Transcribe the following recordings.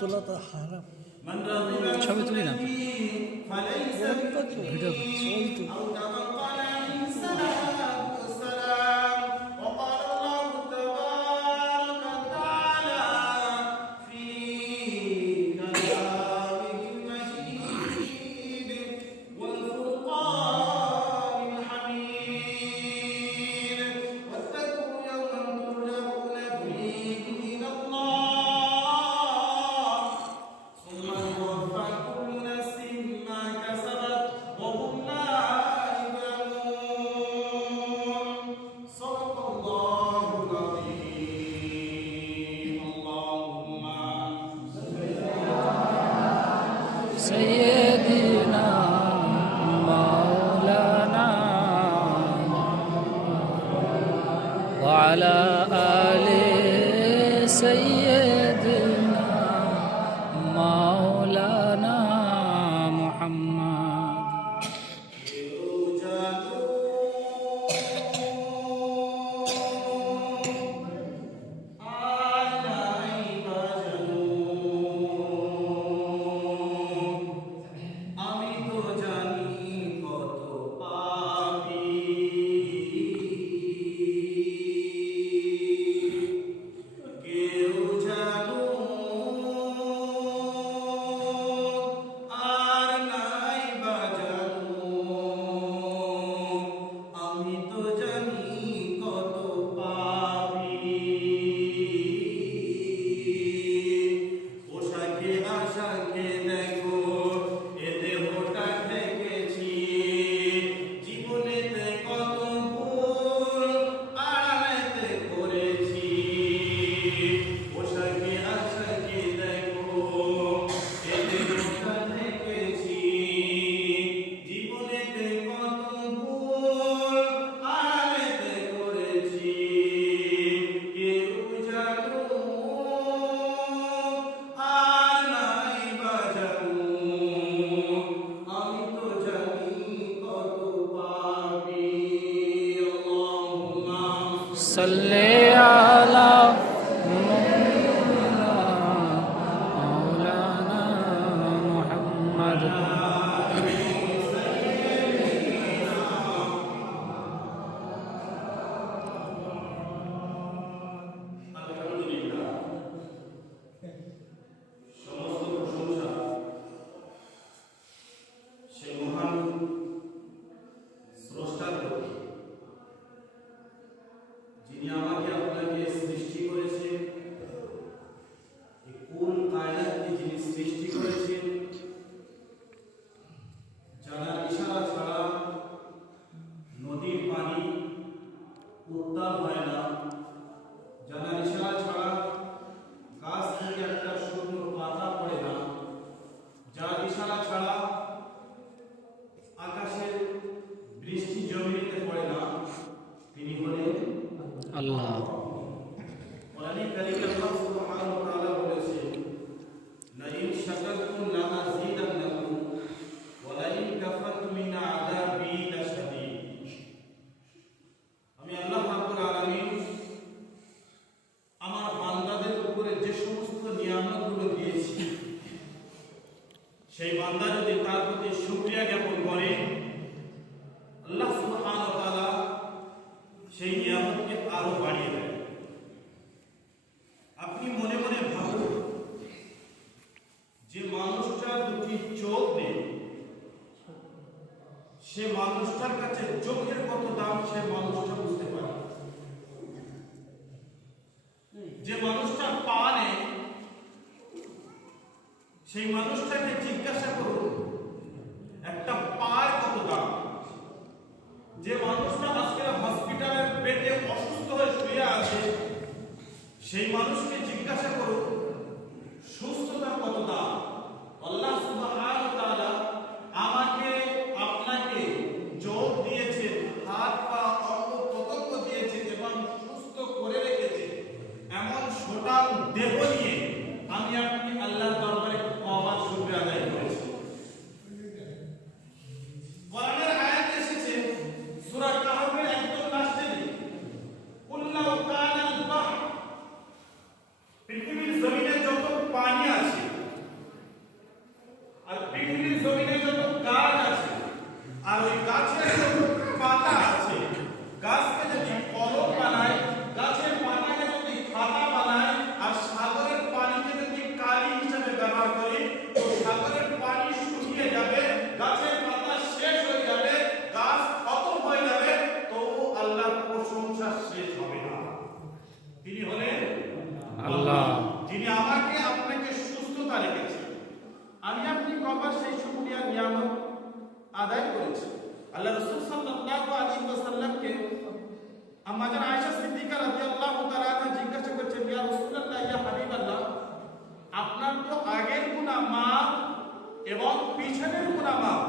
তোলা তো হারাম। ছবি তুলি না ভিডিও করছি। سيدنا مولانا وعلى آل سيدنا مولانا محمد صل على مولانا محمد যিনি আমাকে আপনাকে সৃষ্টি করেছেন, এই কুল কায়নাতকে যিনি সৃষ্টি করেছেন, জানার ইশারা ছাড়া নদীর পানি উত্তাল হয় না, জানার ইশারা ছাড়া গাছ থেকে একটা শুকনো পাতা পড়ে না, যার ইশারা ছাড়া আকাশের বৃষ্টি জমিতে পড়ে না, তিনি হলেন আল্লাহ। কোরআনে কারিমে আল্লাহ সুবহানাহু ওয়া তাআলা বলেছেন, লা ইন শাকারতুম লা আযীদান্নাকুম ওয়া লা ইন কাফারতুম ইন আযাবি লাশাদীদ। আমি আল্লাহ রাব্বুল আলামিন আমার বান্দাদের উপরে যে সমস্ত নিয়ামতগুলো দিয়েছি, সেই বান্দা যদি তার প্রতি শুকরিয়া জ্ঞাপন করে, আল্লাহ সুবহানাহু ওয়া তাআলা সেই নিয়ামতকে আরো বাড়িয়ে দেয়। আপনি মনে মনে ভাবুন, যে মানুষটা দুটি চোখ নেই, সে মানুষটার কাছে চোখের কত দাম সে মানুষটা বুঝতে পারে। যে মানুষটার পা নেই, সেই মানুষটাকে জিজ্ঞাসা করুন একটা পায়ের কত দাম। যে মানুষটা আজকে হসপিটালের বেডে অসুস্থ হয়ে শুয়ে আছে, সেই মানুষকে জিজ্ঞাসা করুন সুস্থতার কত দাম। আল্লাহ সুবহানাহু ওয়া তাআলা আমাকে আপনাকে চোখ দিয়েছেন, হাত পা অঙ্গ প্রত্যঙ্গ দিয়েছেন এবং সুস্থ করে রেখেছেন। এমন টোটাল দেহ নিয়ে আমি আপনি আল্লাহর দরবারে কবার শুকরিয়া আদায় করেছি। কোরআনের আয়াত এসেছে সূরা কাহফের একদম লাস্টে, কুল্লাউ কানাল বাহর, পৃথিবীর কবার সেই শুকরিয়া নিয়ামত আদায় করেছে। আল্লাহ রাসূল সাল্লাল্লাহু আলাইহি ওয়াসাল্লামকে আম্মা জান আয়েশা সিদ্দিকা রাদিয়াল্লাহু তাআলা আনহা জিজ্ঞাসা করছেন, ইয়া রাসূলুল্লাহ, ইয়া হাবিবাল্লাহ, আপনার তো আগের গুনাহ মাফ এবং পিছনের গুনাহ মাফ,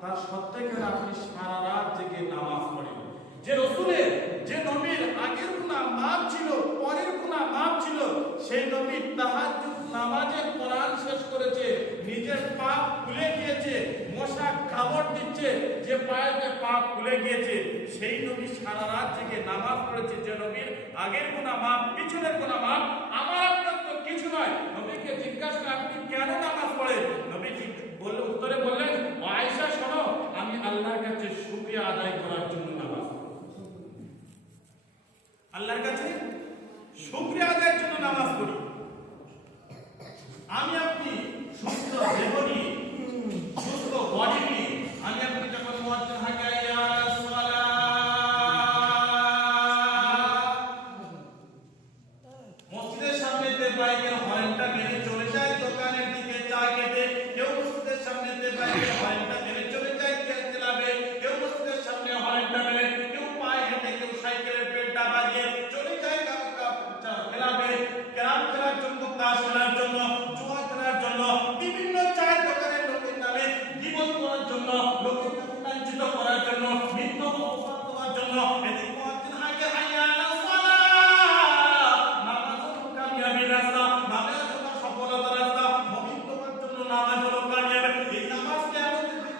তার সত্ত্বেও আপনি সারা রাত জেগে নামাজ পড়েন। যে রাসূলের, যে নবীর আগের গুনাহ মাফ ছিল, পরের গুনাহ মাফ ছিল, সেই নবী তাহাজ্জুদ নামাজে কোরআন শেষ করেছে, নিজের পাপ খুলে গিয়েছে, মশা কামড় দিচ্ছে, যে পায়েতে পাপ খুলে গিয়েছে, সেই নবী সারা রাত জেগে নামাজ পড়েছে। যে নবীর আগের গুনাহ মাফ, পিছনের গুনাহ মাফ, আমার আপনার তো কিছু নয়। নবীকে জিজ্ঞাসা করে, আপনি কেন নামাজ পড়েন? নবী বললে, উত্তরে বললেন, ও আয়েশা শোনো, আমি আল্লাহর কাছে শুকরিয়া আদায় করার জন্য নামাজ পড়ি। আল্লাহর কাছে শুকরিয়া আদায়ের জন্য নামাজ পড়ি। আমি আপনি সুস্থ দেহ নিয়ে, সুস্থ বডি নিয়ে, আমি আপনি যখন মুয়াজ্জিন হাকায় ইয়া সালাহ, মসজিদের সামনেতে বাইকের হর্নটা মেরে চলে যায় দোকানের দিকে চা খেতে, কেউ মসজিদের সামনেতে বাইকের হর্নটা মেরে চলে যায় গ্যাস চালাবে, কেউ মসজিদের সামনে হর্নটা মেরে, কেউ পায়ে হেঁটে, কেউ সাইকেলের পেটটা বাজিয়ে চলে যায় খেলাবে, ক্যারাম খেলার জন্য, তাস খেলার জন্য, জুয়া খেলার জন্য, বিভিন্ন চায়ের দোকানের লোকের নামে জীবন করার জন্য, লোকের নামে লাঞ্ছিত করার জন্য, মিথ্যা অপবাদ দেওয়ার জন্য, এদিকে মুয়াজ্জিন হাকে হাইয়া আলা সালাহ, নামাজ হলো কামিয়াবির রাস্তা, নামাজ হলো সফলতার রাস্তা, মুমিন তোমার জন্য নামাজ হলো কামিয়াব। এই নামাজকে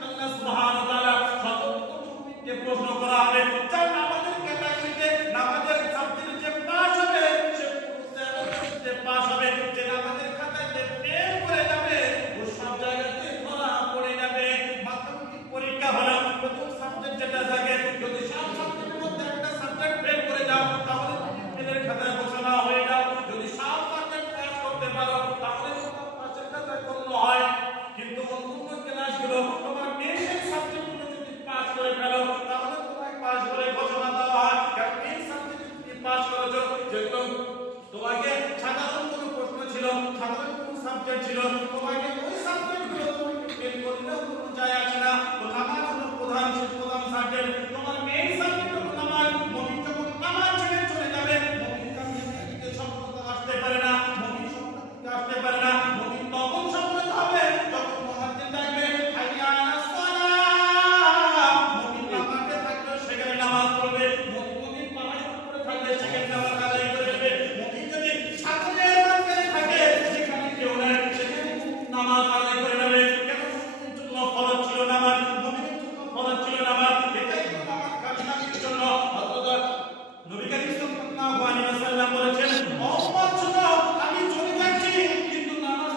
আল্লাহ সুবহানাহু ওয়া তাআলা সমস্ত মুমিনকে প্রশ্ন করা হবে, যার নামাজের ক্যাটাগরিতে, নামাজের সাবজেক্টে যে পাস হবে, সে পুরুষে পাস হবে, যে নামাজের খাতায় যে ফেল করে যাবে, ও সব জায়গাতে ধরা পড়ে যাবে। মাধ্যমিক পরীক্ষা হলো, প্রথম সাবজেক্ট যেটা থাকে, যদি সব সাবজেক্টের মধ্যে একটা সাবজেক্ট ফেল করে যাও, তাহলে ফেলের খাতায় ঘোষণা হয়ে যাও। যদি সব সাবজেক্ট পাস করতে পারো, তাহলে তোমার পাসের খাতায় গণ্য হয়। কিন্তু অন্যান্য ক্লাসগুলো, তোমার মেইন সাবজেক্টগুলো যদি পাস করে ফেলো, তাহলে তোমাকে পাস করে ঘোষণা দেওয়া হয়। কারণ এই সাবজেক্টে তুমি পাস করেছো, যেগুলো তোমাকে সাধারণ কোনো প্রশ্ন ছিল, সাধারণ কোনো সাবজেক্ট ছিল, তোমাকে ওই সাবজেক্টগুলো তোমাকে ফেল করলেও কোনো যায় আসে না। তো নামাজ হলো প্রধান সাবজেক্ট, তোমার মেইন সাবজেক্ট হলো নামাজ। মুমিন যখন নামাজ ছেড়ে চলে যাবে, মুমিন কামিয়াবিতে সফলতা আসতে পারে না, মুমিন সফলতা আসতে পারে না। মুমিন তখন সফলতা হবে যখন মুয়াজ্জিন ডাকবে, হাইয়া আলা সালাহ, মুমিন নামাজে থাকবে, সেখানে নামাজ পড়বে। মুমিন পাহাড়ের উপরে থাকবে, সেখানে নামাজ আদায় করে নেবে। মুমিন যদি সাগরের মাঝখানে থাকে, সেখানে কেউ নাই, সেখানে নামাজ আদায় করে নেবে। কেন? মুমিনের জন্য ফরজ ছিল নামাজ, মুমিনের জন্য ফরজ ছিল নামাজ। এটাই তো নামাজ কামিয়াবির জন্য। অথচ নবী করিম সাল্লাল্লাহু আলাইহি ওয়াসাল্লাম বলেছেন, ও উম্মত শোনো, আমি চলে যাচ্ছি, কিন্তু নামাজ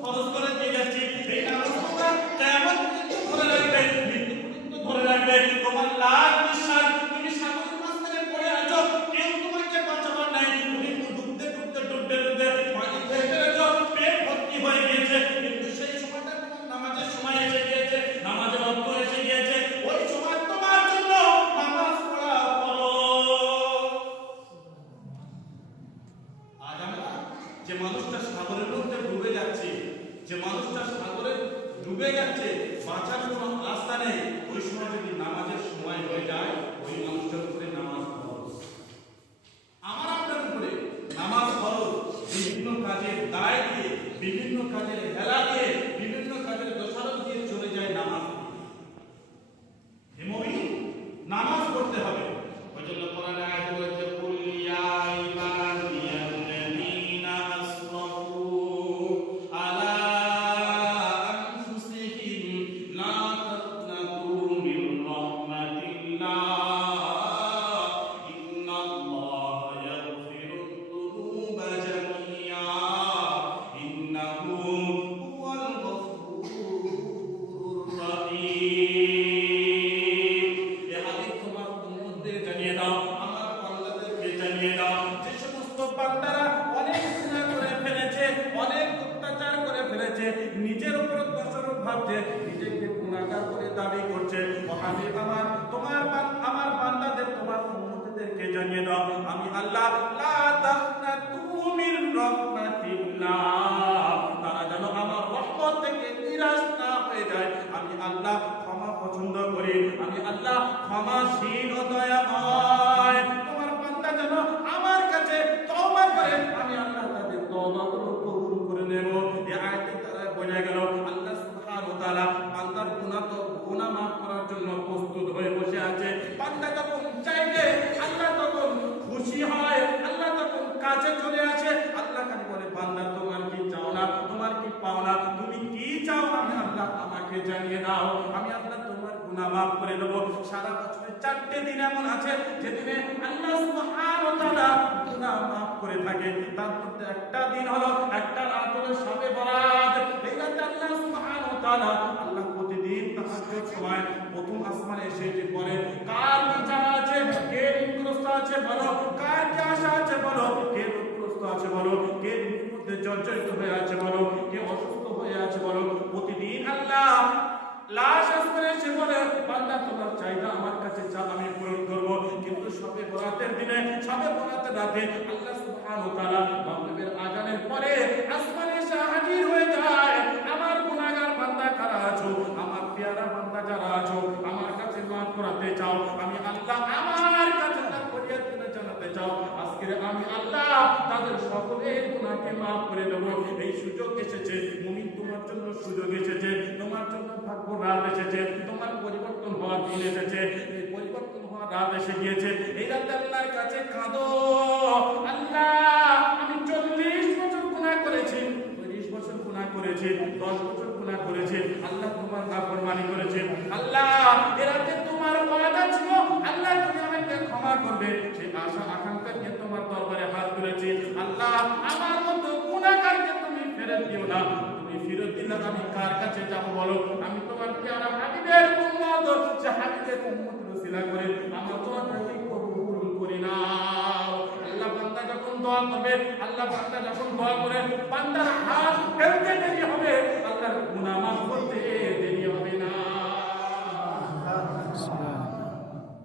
ফরজ করে দিয়ে যাচ্ছি। এই নামাজ তোমরা কিয়ামত পর্যন্ত ধরে রাখবে, মৃত্যু পর্যন্ত ধরে রাখবে। তোমার লাখ বিশ্বাস, তুমি সাগরের মাঝখানে পড়ে আছো, কেউ তোমাকে বাঁচাবার নাই, তুমি ডুবতে ডুবতে ডুবতে ডুবতে পানিতে ফেলেছো, পেট ভর্তি হয়ে গিয়েছে, কিন্তু সেই সময়টা তোমার নামাজের সময় এসে গিয়েছে, নামাজের অর্থ এসে গিয়েছে। ওই সময় তোমার জন্য নামাজ পড়া ফরজ। আজ আমরা যে মানুষটা সাগরের মধ্যে ডুবে যাচ্ছে, যে মানুষটা সাগরে ডুবে যাচ্ছে, বাঁচার কোনো রাস্তা নেই, ওই সময় যদি নামাজের সময় হয়ে যায়, ওই মানুষটার উপরে নামাজ ফরজ। আমার আপনার উপরে নামাজ ফরজ। বিভিন্ন কাজের দায় দিয়ে, বিভিন্ন কাজের হেলা দিয়ে, বিভিন্ন কাজের দোষারোপ দিয়ে চলে যায় নামাজ। মুমিন নামাজ পড়তে হবে। ওই জন্য কোরআনে আয়াত বলেছে, কুল ইয়া ইবাদিয়াল্লাযীনা আসরাফু আলা আনফুসিহিম লা তাকনাতু মিন রাহমাতিল্লাহ ইন্নাল্লাহা ইয়াগফিরুদ যুনুবা জামিআ ইন্নাহু হুয়াল গফুরুর রহিম। এ হাদিস তোমার উম্মতদের জানিয়ে দাও, আমার বান্দাদেরকে জানিয়ে দাও, যে সমস্ত বান্দারা অনেক গুনাহ করে ফেলেছে, অনেক অত্যাচার করে ফেলেছে, নিজের উপর দোষারোপ ভাবছে, নিজেকে গুনাহগার করে দাবি করছে, আমি আমার বান্দাদের, তোমার উম্মতদেরকে জানিয়ে দাও, আমি আল্লাহ লা তাকনাতু মির রাহমাতিল্লাহ, তারা যেন আমার রহমত থেকে নিরাশ আল্লাহ ক্ষমা পছন্দ করি, আমি আল্লাহ ক্ষমাশীল ও দয়াময়। তোমার বান্দা যেন আমার কাছে তওবা করে, আমি আল্লাহ তাদের তওবাগুলো কবুল করে নেব। এই আয়াতের দ্বারা বোঝা গেল আল্লাহ সুবহানাহু ওয়া তাআলা বান্দার গুনাহ মাফ করার জন্য প্রস্তুত হয়ে বসে আছে। বান্দা যখন চাইবে আল্লাহ তখন খুশি হয়, আল্লাহ তখন কাছে চলে আসে। আল্লাহ খালি বলে, বান্দা তোমার কি চাও না, তোমার কি পাও না, তুমি কি চাও আমি আল্লাহ আমাকে জানিয়ে দাও, আমি আল্লাহ তোমার গুনাহ মাফ করে দেব। সারা বছরে 4টে দিন এমন আছে যেদিনে আল্লাহ সুবহানাহু ওয়া তাআলা গুনাহ মাফ করে থাকে। তার মধ্যে একটা দিন হলো, একটা রাত হলো শবে বরাত। এই রাতে আল্লাহ সুবহানাহু ওয়া তাআলা আল্লাহ প্রতিদিন তাহাজ্জুদ সময় প্রথম আসমানে এসে যে বলে, কার কি চাওয়া আছে, কে ঋণগ্রস্ত আছে বলো, কার কি আশা আছে বলো, কে রোগগ্রস্ত আছে বলো, কে ঋণের মধ্যে জর্জরিত হয়ে আছে বলো, কে অসুস্থ হয়ে আছে বলো। প্রতিদিন আল্লাহ লাশ আসমানে এসে বলে, বান্দা তোমার চাহিদা আমার কাছে চাও, আমি পূরণ করব। কিন্তু শবে বরাতের দিনে, শবে বরাতের রাতে আল্লাহ সুবহানাহু ওয়া তাআলা মাগরিবের আযানের পরে আসমানে এসে হাজির হয়ে যায়। আমার গুনাহগার বান্দা কারা আছো, আমার পেয়ারা বান্দা যারা আছো, আমার কাছে মাফ করাতে চাও, আমি আল্লাহ আমার কাছে তার ফরিয়াদ করে জানাতে চাও, আজকে আমি আল্লাহ তাদের সকলের গুনাহকে মাফ করে দেব। এই সুযোগ এসেছে মুমিন, তোমার জন্য সুযোগ এসেছে, তোমার জন্য ভাগ্য রাত এসেছে, তোমার পরিবর্তন হওয়ার দিন এসেছে। এই পরিবর্তন হওয়ার রাত এসে গিয়েছে। এই রাতে আল্লাহর কাছে কাঁদো, আল্লাহ আমি 40 বছর গুনাহ করেছি, 30 বছর গুনাহ করেছি, 10 বছর গুনাহ করেছি, আল্লাহ তোমার নাফরমানি করেছি। আল্লাহ এই রাতে তোমার ওয়াদা ছিল, আল্লাহ তুমি আমাকে ক্ষমা করবে, সেই আশা আকাঙ্ক্ষা নিয়ে তোমার দরবারে হাত তুলেছি। আল্লাহ আমার মতো গুনাহগারকে তুমি ফেরত দিও না। তুমি ফেরত দিলে আমি কার কাছে যাব বলো? আমি তোমার পেয়ারা হাবিবের উম্মত, সে হাবিবের উম্মত রসিলা করে আমার দোয়াটাকে কবুল করে নাও। আল্লাহ বান্দা যখন দোয়া করবে, আল্লাহ বান্দা যখন দোয়া করে, বান্দার হাত ফেলতে দেরি হবে, আল্লাহর গুনাহ মাফ করতে দেরি হবে না।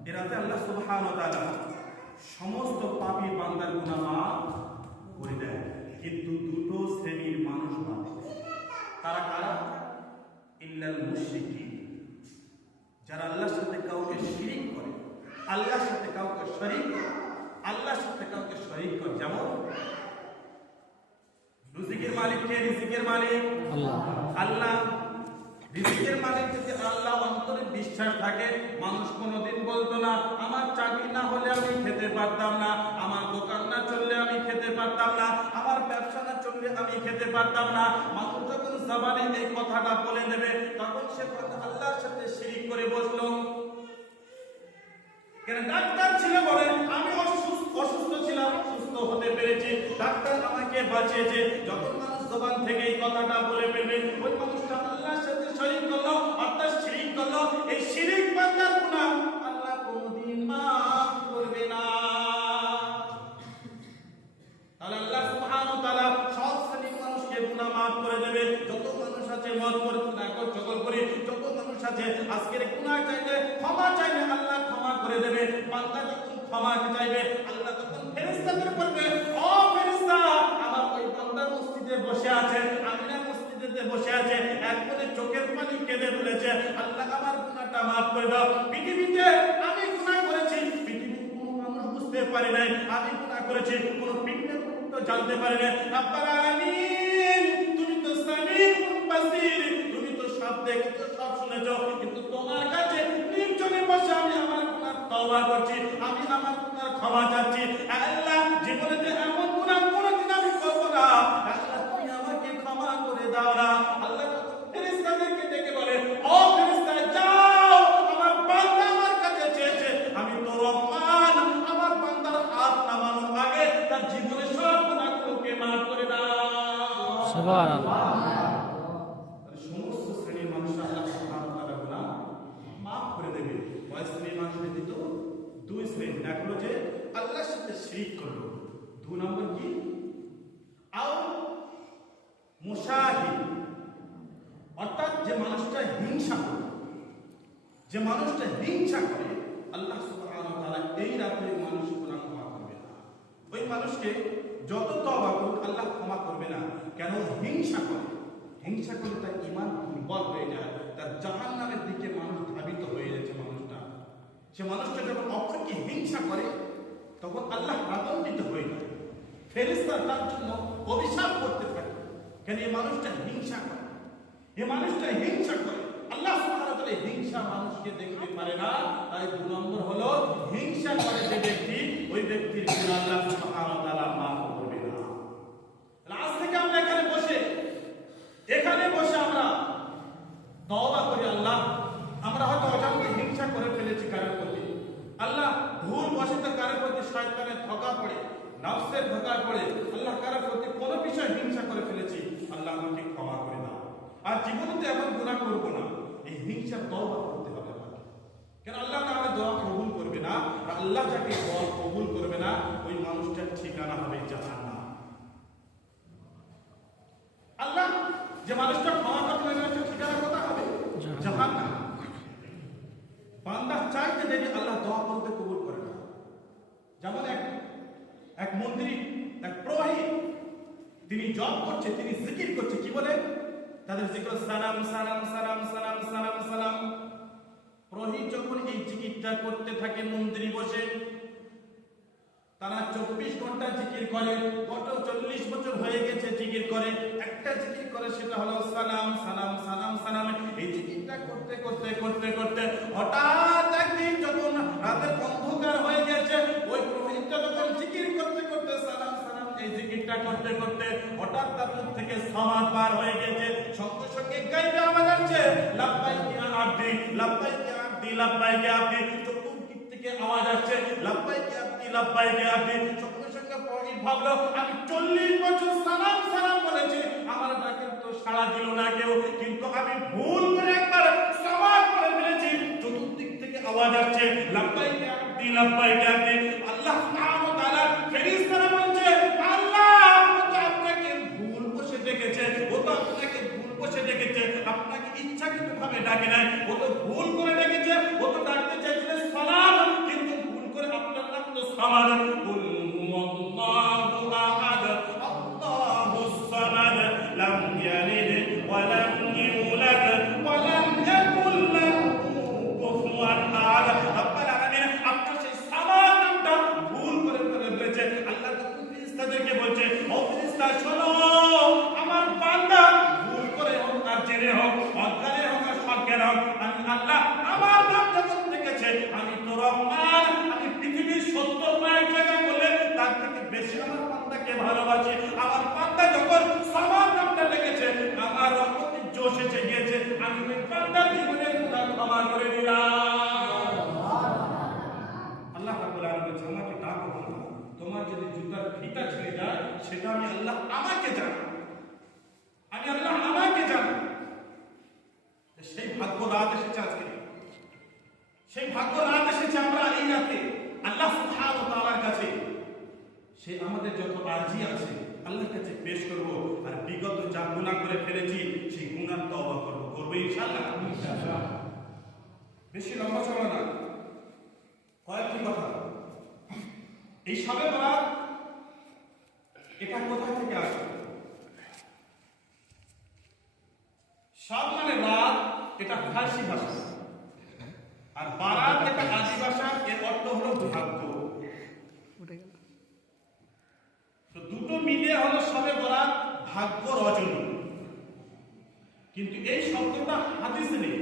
এ রাতে আল্লাহ সুবহানাহু ওয়া তাআলা সমস্ত পাপী বান্দার গুনাহ মাফ করে দেয়। কিন্তু দুটো শ্রেণীর মানুষ বাদ, তারা কারা? ইল্লাল মুশরিকিন, যারা আল্লাহর সাথে কাউকে শিরিক করে, আল্লাহর সাথে কাউকে শরীক করে, আল্লাহর সাথে কাউকে শরীক করে। যেমন রিজিকের মালিক কে? রিজিকের মালিক আল্লাহ। রিজিকের মালিক যদি আল্লাহ অন্তরে বিশ্বাস থাকে, মানুষ কোনোদিন বলতো না আমার চাকরি না হলে আমি খেতে পারতাম না, আমার দোকান না চললে আমি খেতে পারতাম না, আমার ব্যবসা না চললে আমি খেতে পারতাম না। মানুষ যখন জবানে এই কথাটা বলে নেবে, তখন সে আল্লাহর সাথে শিরিক করে বসলো। কেন? ডাক্তার ছিল বলে আমি অসুস্থ ছিলাম, সুস্থ হতে পেরেছি, ডাক্তার আমাকে বাঁচিয়েছে। যখন মানুষ জবান থেকে এই কথাটা বলে ফেলবে, ওই মানুষটা আল্লাহর সাথে শরীক করলো, অর্থাৎ শিরিক করলো। এই শিরিক বান্দার গুনাহ আল্লাহ কোনদিন মাফ করবে না। তাহলে আল্লাহ সুবহানাহু ওয়া তাআলা সব শ্রেণীর মানুষকে গুনাহ মাফ করে দেবে। যত মানুষ আছে মত করে নাকল চকল করে, যত মানুষ আছে আজকের গুনাহ চাইলে, ক্ষমা চাইলে আল্লাহ ক্ষমা করে দেবে। বান্দা যখন ক্ষমা চাইবে, আল্লাহ তখন ফেরেশতাদের বলবে, ও ফেরেশতা, আমার ওই বান্দা মসজিদে বসে আছে, আমিনা মসজিদে বসে আছে, একবারে চোখের পানি কেঁদে ফেলেছে, আল্লাহ আমার গুনাহটা মাফ করে দাও। পৃথিবীতে আমি গুনাহ করেছি, পৃথিবীর কোনো মানুষ বুঝতে পারে নাই আমি গুনাহ করেছি, কোনো পিকনিক তো জানতে পারে না। রব্বুল আলামিন, তুমি তো সামিউন বাসীর, তুমি তো সব দেখছো, সব শুনেছো, কিন্তু তোমার কাছে নির্জনে বসে আমি আমার গুনাহ তওবা করছি, আমি আমার গুনাহ ক্ষমা চাচ্ছি। আল্লাহ জীবনে এমন গুনাহ কোনোদিন আমি করব না, আল্লাহ তুমি আমাকে ক্ষমা করে দাও না। আল্লাহ ফেরেশতাদেরকে ডেকে বলে, ও ফেরেশতা যাও, আমার বান্দা আমার কাছে চেয়েছে, আমি তো রহমান, আমার বান্দার হাত নামানোর আগে তার জীবনের সব গুনাহগুলোকে মাফ করে দাও। সুবহানাল্লাহ। সমস্ত শ্রেণীর মানুষ আল্লাহ সুবহানাহু ওয়া তাআলা গুনাহ মাফ করে দেবে। কয় শ্রেণীর মানুষ ব্যতীত? দুই শ্রেণী। এক হলো যে আল্লাহর সাথে শিরক করলো, দুই নম্বর কি? আও মুশাহিদ, অর্থাৎ যে মানুষটা হিংসা করে, যে মানুষটা হিংসা করে, আল্লাহ সুবহানাহু ওয়া তাআলা এই রাতে মানুষ গুনাহ ক্ষমা করবে না। ওই মানুষকে যত তওবা করুক আল্লাহ ক্ষমা করবে না। কেন? হিংসা করে। হিংসা করলে তার ঈমান দুর্বল হয়ে যায়, তার জাহান্নামের দিকে মানুষ ধাবিত হয়ে যাচ্ছে। সে মানুষটা যখন অপরকে হিংসা করে তখন আল্লাহ আনন্দিত হয়ে যায়, ফেরেশতা তার জন্য অভিশাপ করতে থাকে। কেন এই মানুষটা হিংসা করে, এই মানুষটা হিংসা করে। আল্লাহ সুবহানাহু ওয়া তাআলা হিংসা মানুষকে দেখতে পারে না। তাই 2 নম্বর হলো হিংসা করে যে ব্যক্তি, ওই ব্যক্তির গুনাহ আল্লাহ সুবহানাহু ওয়া তাআলা মাফ করবে না। আজ থেকে আমরা এখানে বসে আমরা তওবা করি, আল্লাহ আমরা হয়তো অজান্তে হিংসা করে ফেলেছি কারোর প্রতি। আল্লাহ ভুল বশত কারোর প্রতি শয়তানের ধোঁকা পড়ে, নফসের ধোঁকা পড়ে আল্লাহ কারোর প্রতি কোনো বিষয় হিংসা করে ফেলেছি, আল্লাহ আমাকে ক্ষমা করে দাও। আর জীবনে তো এমন গুনাহ করব না, এই হিংসা তওবা করতে হবে আমাকে। কেন আল্লাহ তাআলা দোয়া কবুল করবে না, আর আল্লাহ যাকে দোয়া কবুল করবে না ওই মানুষটার ঠিকানা হবে জাহান্নাম। আল্লাহ যে মানুষটা ক্ষমা করবে ওই মানুষটার ঠিকানা কোথায় হবে? জাহান্নাম। বান্দা চাইতে দেরি আল্লাহ দোয়া করতে কবুল করে না। যেমন এক মন্ত্রী, এক পুরোহিত, তিনি জপ করছে, তিনি জিকির করছে, কি বলে? তাদের জিকির সালাম সালাম সালাম সালাম সালাম সালাম। পুরোহিত যখন এই জিকিরটা করতে থাকে, মন্ত্রী বসে তারা 24 ঘন্টা জিকির করে, কত 40 বছর হয়ে গেছে জিকির করে, একটা জিকির করে সেটা হলো সালাম সালাম সালাম সালাম। এই জিকিরটা করতে করতে করতে করতে হঠাৎ একদিন যখন রাতের অন্ধকার হয়ে গেছে, ওই পুরোহিতটা যখন জিকির করতে করতে সালাম সালাম এই জিকিরটা করতে করতে হঠাৎ তার মুখ থেকে সামাদ পার হয়ে গেছে, সঙ্গে সঙ্গে গাইবে আওয়াজ আসছে লাব্বাইক ইয়া আব্দি লাব্বাইক ইয়া আব্দি লাব্বাইক ইয়া আব্দি। চতুর্দিক থেকে আওয়াজ আসছে লাব্বাইক ইয়া আব্দি লাব্বাইক ইয়া আব্দি। সঙ্গে সঙ্গে পুরোহিত ভাবলো আমি 40 বছর সালাম সালাম বলেছি, আমার ডাকে তো সাড়া দিল না কেউ, কিন্তু আমি ভুল করে একবার সামাদ করে ফেলেছি। চতুর্দিক থেকে আওয়াজ আসছে লাব্বাইক ইয়া আব্দি লাব্বাইক ইয়া আব্দি। আল্লাহ সুবহানাহু ওয়া তাআলা ফেরেশতারা বলছে আল্লাহ ও তো আপনাকে ভুল বসে ডেকেছে, ও তো আপনাকে ভুল বসে ডেকেছে, আপনাকে ইচ্ছাকৃতভাবে ডাকে নাই, ও তো ভুল করে ডেকেছে, ও তো ডাকতে চাইছিল সালাম, কিন্তু ভুল করে আপনার নাম তো সামাদ। কুল হুয়াল্লাহু আহাদ আল্লাহুস সামাদ লাম ইয়ালিদ ওয়া লাম ইউলাদ ওয়া লাম ইয়াকুল লাহু কুফুয়ান আহাদ। রব্বুল আলামিন আপনার সেই সামাদ নামটা ভুল করে ফেলেছে। আল্লাহ ফেরেশতাদেরকে বলছে ও ফেরেশতা শোনো, আমার বান্দা ভুল করে হোক আর জেনে হোক, অজ্ঞানে হোক আর সজ্ঞানে হোক, আমি আল্লাহ আমার নাম যখন দেখেছে আমি তো রহমান, আমি পৃথিবীর 70 মাইল জায়গা বলে তার থেকে বেশি আমার বান্দাকে ভালোবাসি। আমার বান্দা যখন সামাদ নামটা দেখেছে আমার রহমতের জোশ এসে গিয়েছে, আমি ওই বান্দার জীবনের গুনাহ ক্ষমা করে দিলাম। আল্লাহ রাব্বুল আলামিন আমাকে ডাকো না, তোমার যদি জুতার ফিতা ছিঁড়ে যায় সেটা আমি আল্লাহ আমাকে জানি, আমি আল্লাহ আমাকে জানি। সেই ভাগ্য রাত এসেছে আজকে, সেই ভাগ্য রাত এসেছে আমরা এই রাতে আল্লাহ সুবহানাহু ওয়া তাআলার কাছে সে আমাদের যত আরজি আছে আল্লাহর কাছে পেশ করব, আর বিগত যা গুনাহ করে ফেলেছি সেই গুনাহ তওবা করব, করব ইনশাআল্লাহ। ইনশাআল্লাহ বেশি লম্বা চলা না, কয়েকটি কথা। এই শবে বরাত এটা কোথা থেকে আসে? সব মানে রাত, এটা ফার্সি ভাষা, আর বারাত এটা আরবি ভাষা, এর অর্থ হলো ভাগ্য। তো দুটো মিলে হলো শবে বরাত, ভাগ্য রজনী। কিন্তু এই শব্দটা হাদিসে নেই।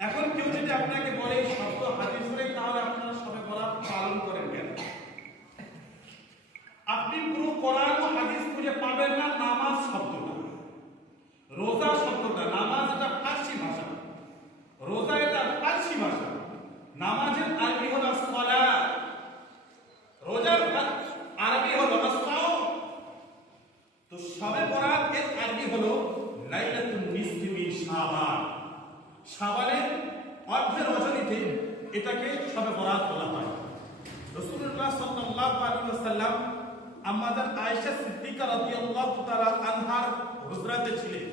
এখন কেউ যদি আপনাকে বলে এই শব্দ হাদিসে নেই, তাহলে আপনারা শবে বরাত পালন করেন কেন? আপনি পুরো কোরআন ও হাদিস খুঁজে পাবেন না নামাজ শব্দটা, রোজা শব্দটা, নামাজ এটা ফার্সি ভাষা, রোজা এটা ফার্সি ভাষা, নামাজের আরবি হলো সালাত, রোজার আরবি হলো সাওম। তো শবে বরাত এর আরবি হলো লাইলাতুন নিসফি মিন শাবান, শাবানের অর্ধের রজনীতে এটাকে শবে বরাত বলা হয়। রাসূলুল্লাহ সাল্লাল্লাহু আলাইহি ওয়াসাল্লাম আম্মাজান আয়েশা সিদ্দিকা রাদিয়াল্লাহু তাআলা আনহার হুজরাতে ছিলেন।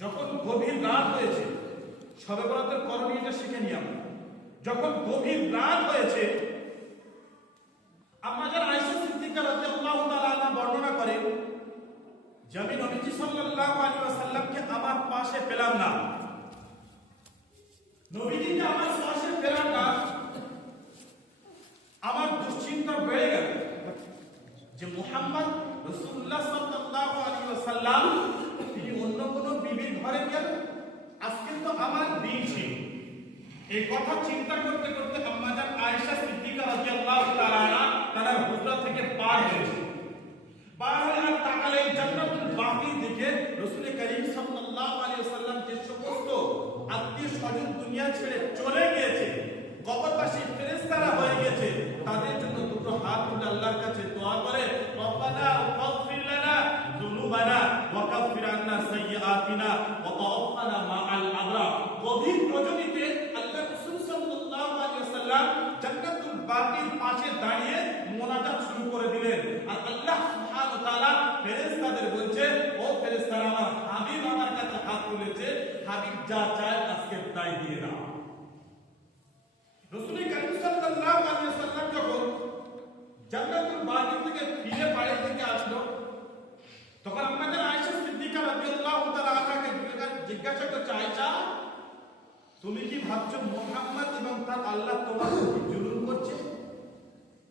যখন গভীর রাত হয়েছে, শবে বরাতের করণীয়টা শিখে নিই আমরা। যখন গভীর রাত হয়েছে, আম্মাজান আয়েশা সিদ্দিকা রাদিয়াল্লাহু তাআলা আনহা বর্ণনা করেন যে আমি নবীজি সাল্লাল্লাহু পেলাম না। নবীজিকে আমার শ্বাসে ফেরার না, আমার দুশ্চিন্তা বেড়ে গেল যে মুহাম্মদ রাসূলুল্লাহ সাল্লাল্লাহু আলাইহি ওয়াসাল্লাম তিনি অন্য কোন বিবির ঘরে গেল, আজকে তো আমার দিন ছিল। এই কথা চিন্তা করতে করতে আম্মাজান আয়েশা সিদ্দিকা রাদিয়াল্লাহু তাআলা আনহা তার হুজরা থেকে পার হয়েছে। পার হয়ে আর তাকালে জান্নাতুল বাকির দিকে রাসূল করিম সাল্লাল্লাহু আলাইহি ওয়াসাল্লাম যে সমস্ত আত্মীয় স্বজন দুনিয়া ছেড়ে চলে গিয়েছে, কবরবাসী ফেরেশতারা হয়ে গেছে, তাদের জন্য দুটো হাত তুলে আল্লাহর কাছে দোয়া করে, রব্বানা ওয়াগফির লানা যুনুবানা ওয়া কাফির আন্না সাইয়্যাতিনা ওয়া তাওফানা মাআল আবরার। গভীর রজনীতে আল্লাহ রাসূল সাল্লাল্লাহু আলাইহি ওয়াসাল্লাম জান্নাতুল বাকির পাশে দাঁড়িয়ে মুনাজাত শুরু করে দিলেন। আর আল্লাহ সুবহানাহু ওয়া তাআলা ফেরেশতাদের বলছে, ও ফেরেশতারা, আমার হাবিব আমার কাছে হাত তুলেছে, হাবিব যা চায় আজকে তাই দিয়ে দাও। রাসূল করিম সাল্লাল্লাহু আলাইহি ওয়াসাল্লাম যখন জান্নাতুল বাকি থেকে ফিরে বাড়ি থেকে আসলো, তখন আমাদের আয়েশা সিদ্দিকা রাদিয়াল্লাহু তাআলা আনহাকে জিজ্ঞাসা করছে, আয়েশা, তুমি কি ভাবছো মুহাম্মদ এবং তার আল্লাহ তোমার উপর জুলুম করছে?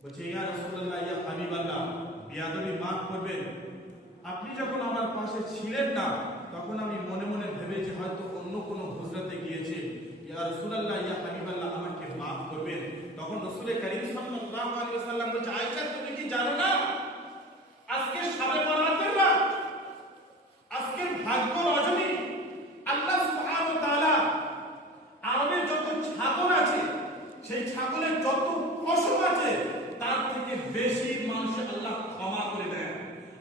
বলছে, ইয়া রাসূলুল্লাহ, ইয়া হাবিবাল্লাহ, বিয়াদবি মাফ করবেন। আপনি যখন আমার পাশে ছিলেন না, তখন আমি মনে মনে ভেবেছি হয়তো অন্য কোনো হুজরাতে গিয়েছে। ইয়া রাসূলুল্লাহ, ইয়া হাবিবাল্লাহ, আমাকে মাফ করবেন। তখন রাসূল করিম সাল্লাল্লাহু আলাইহি ওয়াসাল্লাম বলছে, আয়েশা, তুমি কি জানো না আজকে শবে বরাতের রাত, আজকে ভাগ্য রজনী। আল্লাহ সুবহানাহু ওয়া তাআলা আরবের যত ছাগল আছে, সেই ছাগলের যত পশম আছে, তার থেকে বেশি মানুষের আল্লাহ ক্ষমা করে দেয়,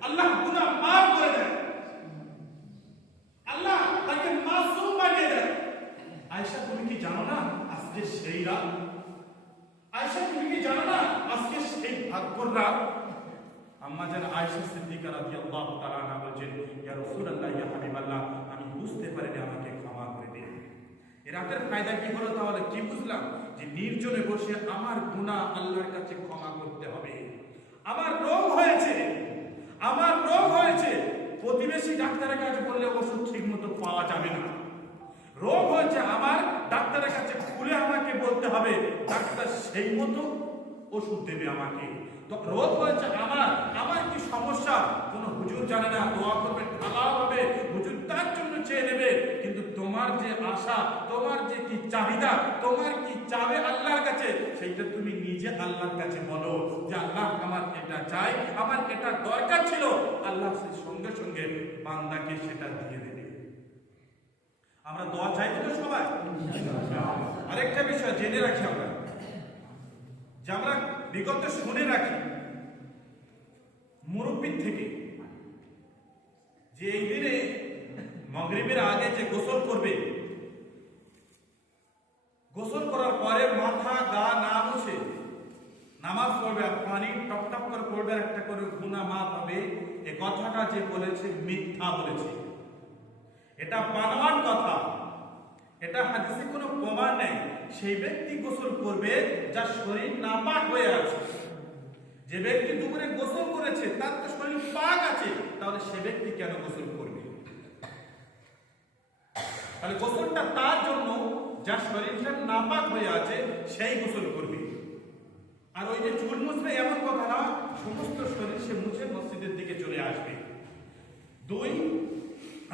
আল্লাহ গুনাহ মাফ করে দেয়, আল্লাহ তাকে মাসুম বানিয়ে দেয়। আয়েশা, তুমি কি জানো না আজকে সেই রাত? আয়েশা, তুমি কি জানো না আজকে সেই ভাগ্যর রাত? আম্মা জান আয়েশা সিদ্দিকা রাদিয়াল্লাহু তাআলা আনহা বলেন, ইয়া রাসূলুল্লাহ, ইয়া হাবিবাল্লাহ, আমি বুঝতে পারিনি, আমাকে ক্ষমা করে দিন। এই রাতের ফায়দা কি হলো? তাহলে কি বুঝলাম? যে নির্জনে বসে আমার গুনাহ আল্লাহর কাছে ক্ষমা করতে হবে। আমার রোগ হয়েছে, আমার রোগ হয়েছে, প্রতিবেশী ডাক্তারের কাছে বললে ওষুধ ঠিকমতো পাওয়া যাবে না। রোগ হয়েছে আমার, ডাক্তারের কাছে খুলে আমাকে বলতে হবে, ডাক্তার সেই মতো ওষুধ দেবে আমাকে। তো রোগ হয়েছে আমার, আমার কি সমস্যা কোনো হুজুর জানে না, দোয়া করবে ঢালা হবে, হুজুর তার জন্য চেয়ে নেবে। কিন্তু তোমার যে আশা, তোমার যে কি চাহিদা, তোমার কি চাবে আল্লাহর কাছে, সেইটা তুমি নিজে আল্লাহর কাছে বলো যে আল্লাহ, আমার এটা চাই, আমার এটা দরকার ছিল। আল্লাহ সেই সঙ্গে সঙ্গে বান্দাকে সেটা দিয়ে দেবে। আমরা দোয়া চাইবো তো সবাই? আরেকটা বিষয় জেনে রাখি আমরা, যে আমরা বিগত শুনে রাখি মুরব্বীর থেকে, যে এই দিনে মাগরিবের আগে যে গোসল করবে, গোসল করার পরে মাথা গা না মুছে নামাজ পড়বে আর পানি টপ টপ করে পড়বে, একটা করে গুনাহ মাফ হবে। এই কথাটা যে বলেছে মিথ্যা বলেছে, এটা বানোয়াট কথা, এটা হাদিসে কোনো প্রমাণ নেই। সেই ব্যক্তি গোসল করবে যার শরীর নাপাক হয়ে আছে। যে ব্যক্তি দুপুরে গোসল করেছে তার তো শরীর পাক আছে, তাহলে সে ব্যক্তি কেন গোসল করবে? তাহলে গোসলটা তার জন্য যার শরীরটা নাপাক হয়ে আছে, সেই গোসল করবে। আর ওই যে চুল মুছবে এমন কথা না, সমস্ত শরীর সে মুছে মসজিদের দিকে চলে আসবে। দুই,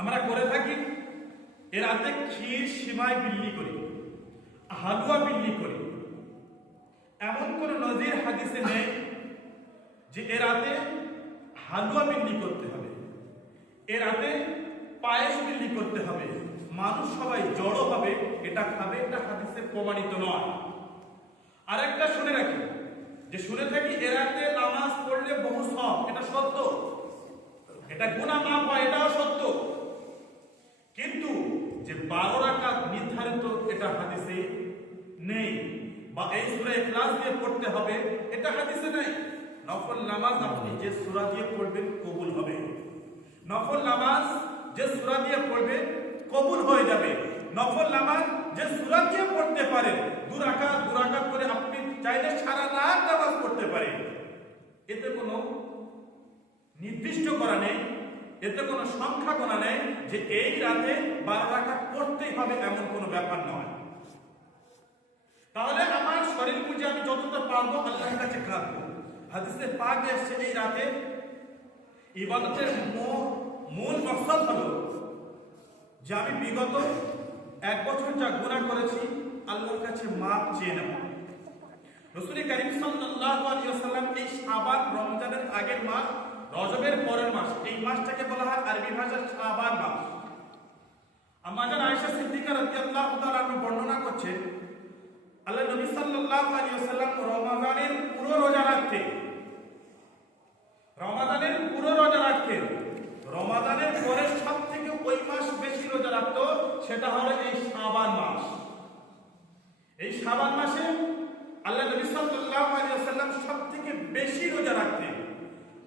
আমরা করে থাকি এ রাতে ক্ষীর সিমাই বিল্লি করি, হালুয়া বিল্লি করি। এমন কোন নজির হাদিসে নেই যে এ রাতে হালুয়া বিল্লি করতে হবে, এ রাতে পায়েস বিল্লি করতে হবে, মানুষ সবাই জড়ো হবে, এটা খাবে, এটা হাদিসে প্রমাণিত নয়। আরেকটা শুনে রাখি, যে শুনে থাকি এ রাতে নামাজ পড়লে বহু সওয়াব, এটা সত্য, এটা গুনাহ মাফ হয়, এটাও সত্য। কিন্তু যে 12 রাকাত নির্ধারিত, এটা হাদিসে নেই। বা এই সূরা ইখলাস দিয়ে পড়তে হবে, এটা হাদিসে নেই। নফল নামাজ আপনি যে সূরা দিয়ে পড়বেন কবুল হবে, নফল নামাজ যে সূরা দিয়ে পড়বে কবুল হয়ে যাবে। নফল নামাজ যে সূরা দিয়ে পড়তে পারেন, 2 রাকাত করে আপনি চাইলে সারা রাত নামাজ পড়তে পারেন। এতে কোনো নির্দিষ্ট করা নেই এতে কোনো সংখ্যা গোনা নেই যে এই রাতে 12 রাকাত পড়তেই হবে এমন কোনো ব্যাপার নয়। তাহলে আমার শরীর বুঝে আমি যতটা পারবো আল্লাহর কাছে কাঁদবো। হাদিসে পাক এসেছে এই রাতে ইবাদতের মূল মকসদ হলো যে আমি বিগত 1 বছর যা গুনাহ করেছি আল্লাহর কাছে মাফ চেয়ে নেব। রাসূল কারীম সাল্লাল্লাহু আলাইহি ওয়াসাল্লাম এই শাবান রমজানের আগের মাস, রজবের পরের মাস, এই মাসটাকে বলা হয় আরবি ভাষায় শাবান মাস। আমাদের আয়েশা সিদ্দিকা রাদিয়াল্লাহু তাআলা বর্ণনা করছেন আল্লাহ নবী সাল্লাল্লাহু আলাইহি ওয়াসাল্লাম রমাদানের পুরো রোজা রাখতেন। রমাদানের পুরো রোজা রাখতেন। রমাদানের পরে সবথেকে ওই মাস বেশি রোজা রাখতো, সেটা হলো এই শাবান মাস। এই শাবান মাসে আল্লাহ নবী সাল্লাল্লাহু আলাইহি ওয়াসাল্লাম সবথেকে বেশি রোজা রাখতেন।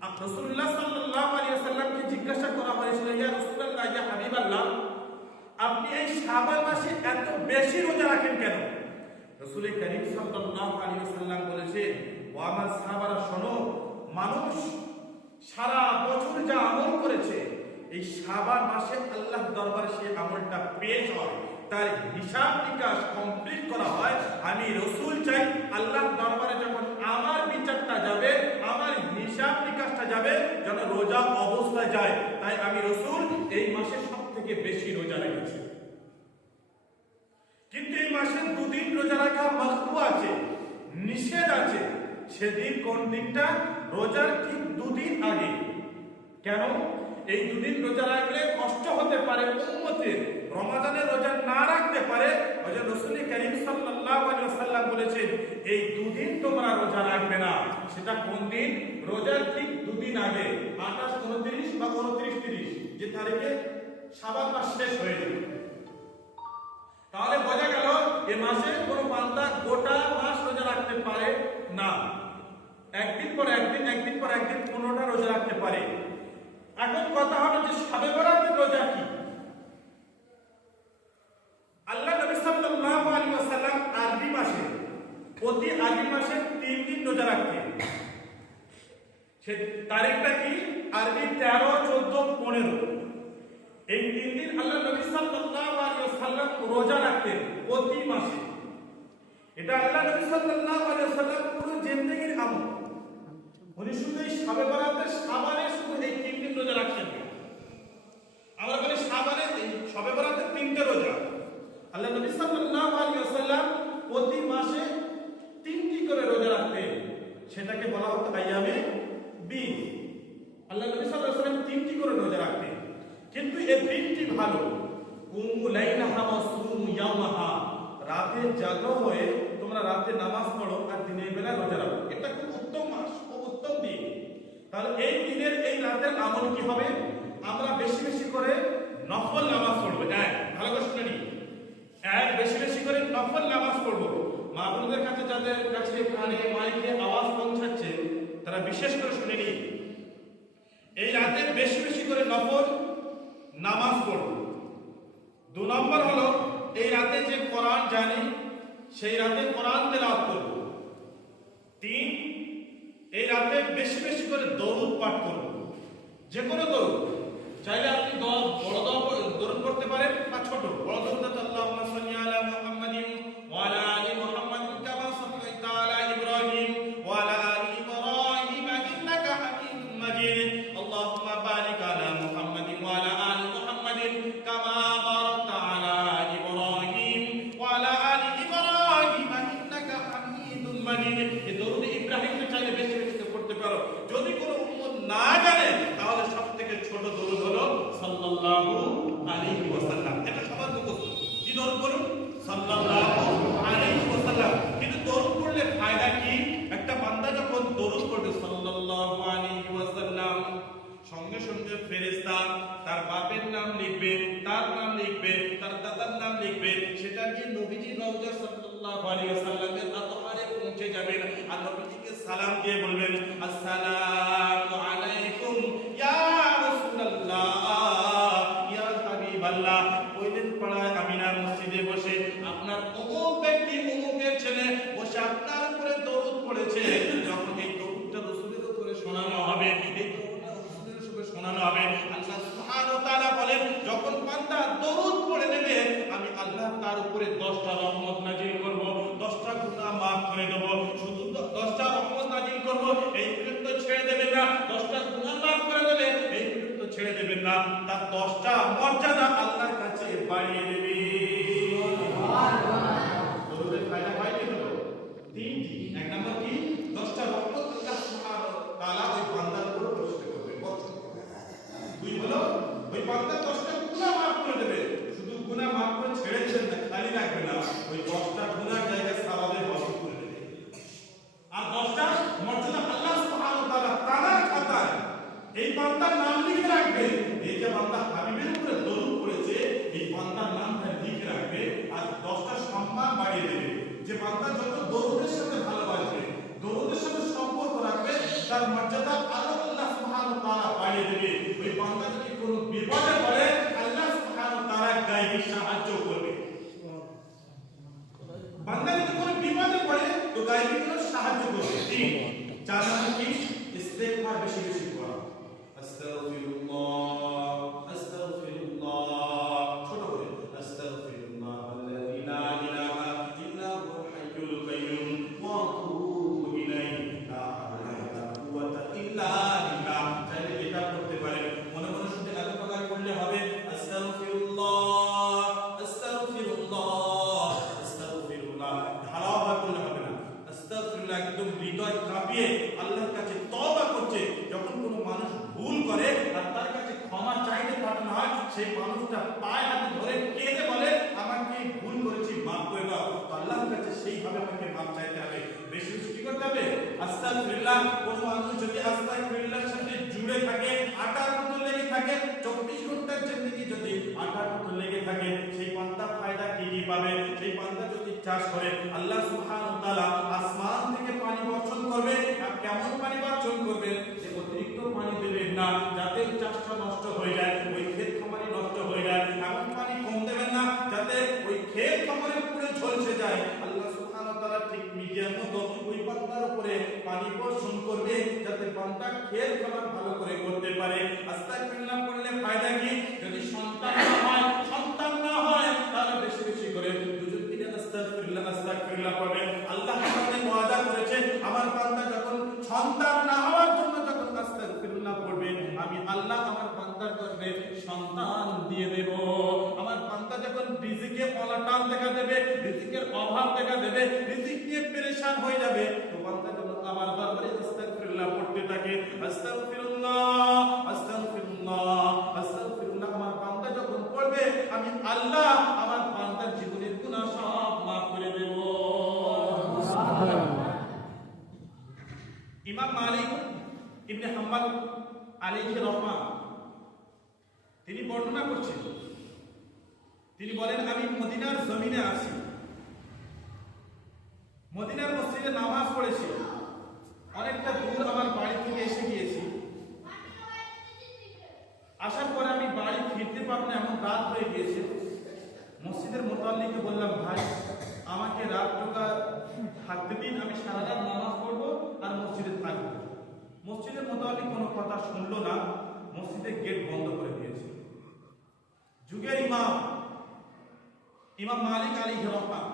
আর রাসূলুল্লাহ সাল্লাল্লাহু আলাইহি ওয়াসাল্লামকে জিজ্ঞাসা করা হয়েছিল, ইয়া রাসূলুল্লাহ, ইয়া হাবিবাল্লাহ, আপনি এই শাবান মাসে এত বেশি রোজা রাখেন কেন? রাসূল কারীম সাল্লাল্লাহু আলাইহি ওয়াসাল্লাম বলেছেন, ও আমার সাহাবারা শোনো, মানুষ সারা বছর যা আমল করেছে এই শাবান মাসে আল্লাহর দরবারে সেই আমলটা পেশ হয়, তার হিসাব নিকাশ কমপ্লিট করা হয়। আমি রাসূল চাই আল্লাহর দরবারে যখন আমার বিচারটা যাবে, আমার হিসাব নিকাশটা যাবে, যেন রোজা অবস্থায় যায়। তাই আমি রাসূল এই মাসে সবথেকে বেশি রোজা রেখেছি। কিন্তু এই মাসে 2 দিন রোজা রাখা মাকরুহ আছে, নিষেধ আছে। সেদিন কোন দিনটা? রোজার ঠিক 2 দিন আগে। কেন? এই 2 দিন রোজা রাখলে কষ্ট হতে পারে উম্মতের, রমাদানের রোজা না রাখতে পারে। হযরত রাসূল কারীম সাল্লাল্লাহু আলাইহি ওয়াসাল্লাম বলেছেন, এই 2 দিন তোমরা রোজা রাখবে না। সেটা কোন দিন? রোজার ঠিক 2 দিন আগে, 28, 29 বা 29, 30, যে তারিখে শাবান মাস শেষ হয়ে যাবে। তাহলে বোঝা গেল এই মাসে কোনো বান্দা গোটা মাস রোজা রাখতে পারে না। একদিন পর একদিন, একদিন পর একদিন 15টা রোজা রাখতে পারে। এখন কথা হলো যে শবে বরাতের রোজা কি? আল্লাহ নবী সাল্লাল্লাহু আলাইহি ওয়াসাল্লাম আরবি মাসে, প্রতি আরবি মাসে 3 দিন রোজা রাখতেন। সে তারিখটা কি? আরবি 13, 14, 15। এই 3 দিন আল্লাহ নবী সাল্লাল্লাহু আলাইহি ওয়াসাল্লাম রোজা রাখতেন প্রতি মাসে। এটা আল্লাহ নবী সাল্লাল্লাহু আলাইহি ওয়াসাল্লাম পুরো জিন্দেগীর আমল। উনি শুধু এই শবে বরাতের শাবানে শুধু এই 3 দিন রোজা রাখতেন। আমরা বলি শাবানে এই শবে বরাতের 3টে রোজা। আল্লাহ নবী সাল্লাল্লাহু আলাইহি ওয়াসাল্লাম প্রতি মাসে 3টি করে রোজা রাখতেন। সেটাকে বলা হতো আইয়ামে বীজ। আল্লাহ নবী সাল্লাল্লাহু আলাইহি ওয়াসাল্লাম 3টি করে রোজা রাখতেন। কিন্তু এই দিনটি ভালো, কুমু লাইলাহা ওয়া সুমু ইয়াওমাহা, রাতে জাগো হয়ে তোমরা রাতে নামাজ পড়ো আর দিনের বেলা রোজা রাখো। এটা খুব উত্তম মাস, খুব উত্তম দিন। তাহলে এই দিনের এই রাতের আমল কি হবে? আমরা বেশি বেশি করে নফল নামাজ পড়বো। ভালো করে শুনে নি, বেশি বেশি করে নফল নামাজ পড়বো। মা বোনদের কাছে, যাদের কাছে কানে মাইকে আওয়াজ পৌঁছাচ্ছে, তারা বিশেষ করে শুনে নি, এই রাতে বেশি বেশি করে নফল নামাজ পড়ব। 2 নম্বর হলো এই রাতে যে কোরআন জানি সেই রাতে কোরআন তেলাওয়াত করব। 3, এই রাতে বেশি বেশি করে দরুদ পাঠ করব। যে কোনো দরুদ, চাইলে আপনি বড় দরুদ পড়তে পারেন বা ছোট। বড় দরুদ আল্লাহুম্মা সাল্লি আলা মুহাম্মাদিন ওয়া আলা আলি মুহাম্মাদিন কামা সাল্লাইতা আলা ইব্রাহিম ওয়া আলা আলি ইব্রাহিম ইন্নাকা হামিদুম মাজিদ। আল্লাহুম্মা বারিক আলা মুহাম্মাদিন ওয়া আলা আলি মুহাম্মাদিন কামা বারাকতা আলা ইব্রাহিম ওয়া আলা আলি ইব্রাহিম ইন্নাকা হামিদুম মাজিদ। এই দরুদ ইব্রাহিমকে চাইলে বেশি বেশি পড়তে পারো। যদি কোনো উম্মত না জানে তাহলে সবথেকে ছোট দরুদ হলো সাল্লাল্লাহু আলাইহি ওয়াসাল্লাম। এটা সবার মুখস্থ। কি দরুদ বলুন? সাল্লাল্লাহু আলাইহি ওয়াসাল্লাম। কিন্তু দরুদ পড়লে ফায়দা কি? একটা বান্দা যখন দরুদ পড়বে সাল্লাল্লাহু আলাইহি ওয়াসাল্লাম, সঙ্গে সঙ্গে ফেরেশতা তার বাপের নাম লিখবে, তার নাম লিখবে, তার দাদার নাম লিখবে। সেটা দিয়ে নবীজি রওজা সাল্লাল্লাহু আলাইহি ওয়াসাল্লামের আতহারে পৌঁছে যাবেন আর নবীজিকে সালাম দিয়ে বলবেন, আসসালামু আলাইকুম ইয়া রাসূলুল্লাহ ইয়া হাবিবাল্লাহ। ওইদিন পাড়ায় আমিনার মসজিদে বসে আপনার অমুক ব্যক্তি, অমুকের ছেলে বসে আপনার উপরে দরুদ পড়েছে। যখন এই দরুদটা রাসূলের উপরে শোনানো হবে, এই দরুদটা রাসূলের উপরে শোনানো হবে। আল্লাহ সুবহানাহু ওয়া তাআলা বলেন, যখন বান্দা দরুদ পড়ে নেবে, আমি আল্লাহ তার উপরে 10টা রহমত নাজিল করব, 10টা গুনাহ maaf করে দেব। শুধু 10টা রহমত নাজিল করব, এই পর্যন্ত ছেড়ে দেবেন না। 10টা গুনাহ maaf করে দেবে, এই পর্যন্ত ছেড়ে দেবেন না। তার 10টা মর্যাদা আল্লাহর কাছে বাড়িয়ে দেবে। দরুদের ফায়দা হয় কি হলো? তিনটি। এক নম্বর কি? 10টা রহমত আল্লাহ সুবহানাহু ওয়া তাআলা ওই বান্দার উপর বর্ষিত করবে, বর্ষণ করবে। দুই হলো ওই বান্দা 10টা গুনাহ maaf করে দেবে। শুধু গুনাহ maaf করে ছেড়ে দেবেন না, খালি রাখবে না, ওই 10টা গুনাহর জায়গায় সওয়াবের বর্ষণ করে দেবে। আর 10টা মর্যাদা আল্লাহ সুবহানাহু ওয়া তাআলা তার খাতায় এই বান্দার নাম লিখে রাখবে। এই যে বান্দা হাবিবের উপরে দরুদ পড়েছে, এই বান্দার নামটা লিখে রাখবে আর 10টা সম্মান বাড়িয়ে দেবে। যে বান্দা যত দরুদের সাথে ভালোবাসবে, দরুদের সাথে সম্পর্ক রাখবে, তার মর্যাদা আল্লাহ সুবহানাহু ওয়া তাআলা বাড়িয়ে দেবে। ওই বান্দা যদি কোনো বিপদে পড়ে, আল্লাহ সুবহানাহু ওয়া তাআলা গায়বী সাহায্য করবে। বান্দা যদি কোনো বিপদে পড়ে, তো গায়বী কোনো সাহায্য করবে। তিন। চার নম্বর কি? ইস্তেগফার বেশি বেশি করা। আস্তাগফিরুল্লাহ, আস্তাগফিরুল্লাহ, ছোট করে আস্তাগফিরুল্লাহ আল্লাযী লা ইলাহা ইল্লা হুয়াল হাইয়ুল কাইয়্যুম ওয়া আতুবু ইলাইহি লা হাওলা ওয়ালা কুওয়াতা ইল্লা বিল্লাহ। চাইলে এটা করতে পারেন, মনে মনে শুনে এত প্রকার করলে হবে। আস্তাগফিরুল্লাহ, আস্তাগফিরুল্লাহ, আস্তাগফিরুল্লাহ, ধারাবাহিক করলে হবে না। আস্তাগফিরুল্লাহ একদম হৃদয় কাঁপিয়ে আল্লাহর কাছে তওবা করছে। যখন কোনো মানুষ ভুল করে আর তার কাছে ক্ষমা চাইতে পাঠানো হয়, সেই মানুষটা পায়ে হাতে ধরে কেঁদে বলে, আমাকে ভুল করেছি, মাফ করে দাও। তো আল্লাহর কাছে সেইভাবে আমাকে মাফ চাইতে হবে, বেশি বেশি কি করতে হবে? আস্তাগফিরুল্লাহ। কোন মানুষ যদি আস্তাগফিরুল্লাহর সাথে জুড়ে থাকে, আটার মতো লেগে থাকে, 24 ঘন্টার জিন্দেগি যদি আটার মতো লেগে থাকে, সেই বান্দা ফায়দা কি কি পাবে? সেই বান্দা যদি চাষ করে, আল্লাহ সুবহানাহু ওয়া তাআলা আসমান থেকে পানি বর্ষণ করবে। আর কেমন পানি বর্ষণ করবে? যে অতিরিক্ত পানি দেবেন না, যাতে চাষটা নষ্ট হয়ে যায়, ওই ক্ষেত খামারি নষ্ট হয়ে যায়। এমন পানি কম দেবেন না, যাতে ওই ক্ষেত খামারে পুরো ঝলসে যায়। আল্লাহ সুবহানাহু ওয়া তাআলা ঠিক মিডিয়ার মতো ওই বান্দার উপরে পানি বর্ষণ করবে, যাতে বান্দা ক্ষেত খামার ভালো করে করতে পারে। আস্তাগফিরুল্লাহ পড়লে ফায়দা কি? যদি সন্তান না হয়, তাহলে বেশি বেশি করে দুজন তিন আস্তাগফিরুল্লাহ, আস্তাগফিরুল্লাহ পড়বেন। আল্লাহ আমাদের ওয়াদা করেছে, আমার বান্দা যখন সন্তান না হওয়ার জন্য যখন আস্তাগফিরুল্লাহ পড়বে, আমি আল্লাহ আমার বান্দার গর্ভে সন্তান দিয়ে দেব। আমার বান্দা যখন রিজিকে অলাটান দেখা দেবে, রিজিকের অভাব দেখা দেবে, রিজিক নিয়ে পেরেশান হয়ে যাবে, তো বান্দা যখন আমার দরবারে আস্তাগফিরুল্লাহ পড়তে থাকে, আস্তাগফিরুল্লাহ, আস্তাগফিরুল্লাহ, আস্তাগফিরুল্লাহ, আমার বান্দা যখন পড়বে, আমি আল্লাহ আমার বান্দার জীবনের গুনাহ সব মাফ করে দেব। ইমাম মালিক ইবনে হাম্বল আলাইহি রাহমাহ তিনি বর্ণনা করছেন, তিনি বলেন, আমি মদিনার জমিনে আছি, মদিনার মসজিদে নামাজ পড়েছি, অনেকটা দূর আমার বাড়ি থেকে এসে গিয়েছি। আসার পরে আমি বাড়ি ফিরতে পারবো না, এমন রাত হয়ে গিয়েছে। মসজিদের মুতাল্লিকে বললাম, ভাই আমাকে রাতটা থাকতে দিন, আমি সারা রাত নামাজ পড়বো আর মসজিদে থাকবো। মসজিদের মুতাল্লিক কোনো কথা শুনলো না, মসজিদের গেট বন্ধ করে দিয়েছে। যুগের ইমাম মালিক আলাইহি রাহমাহ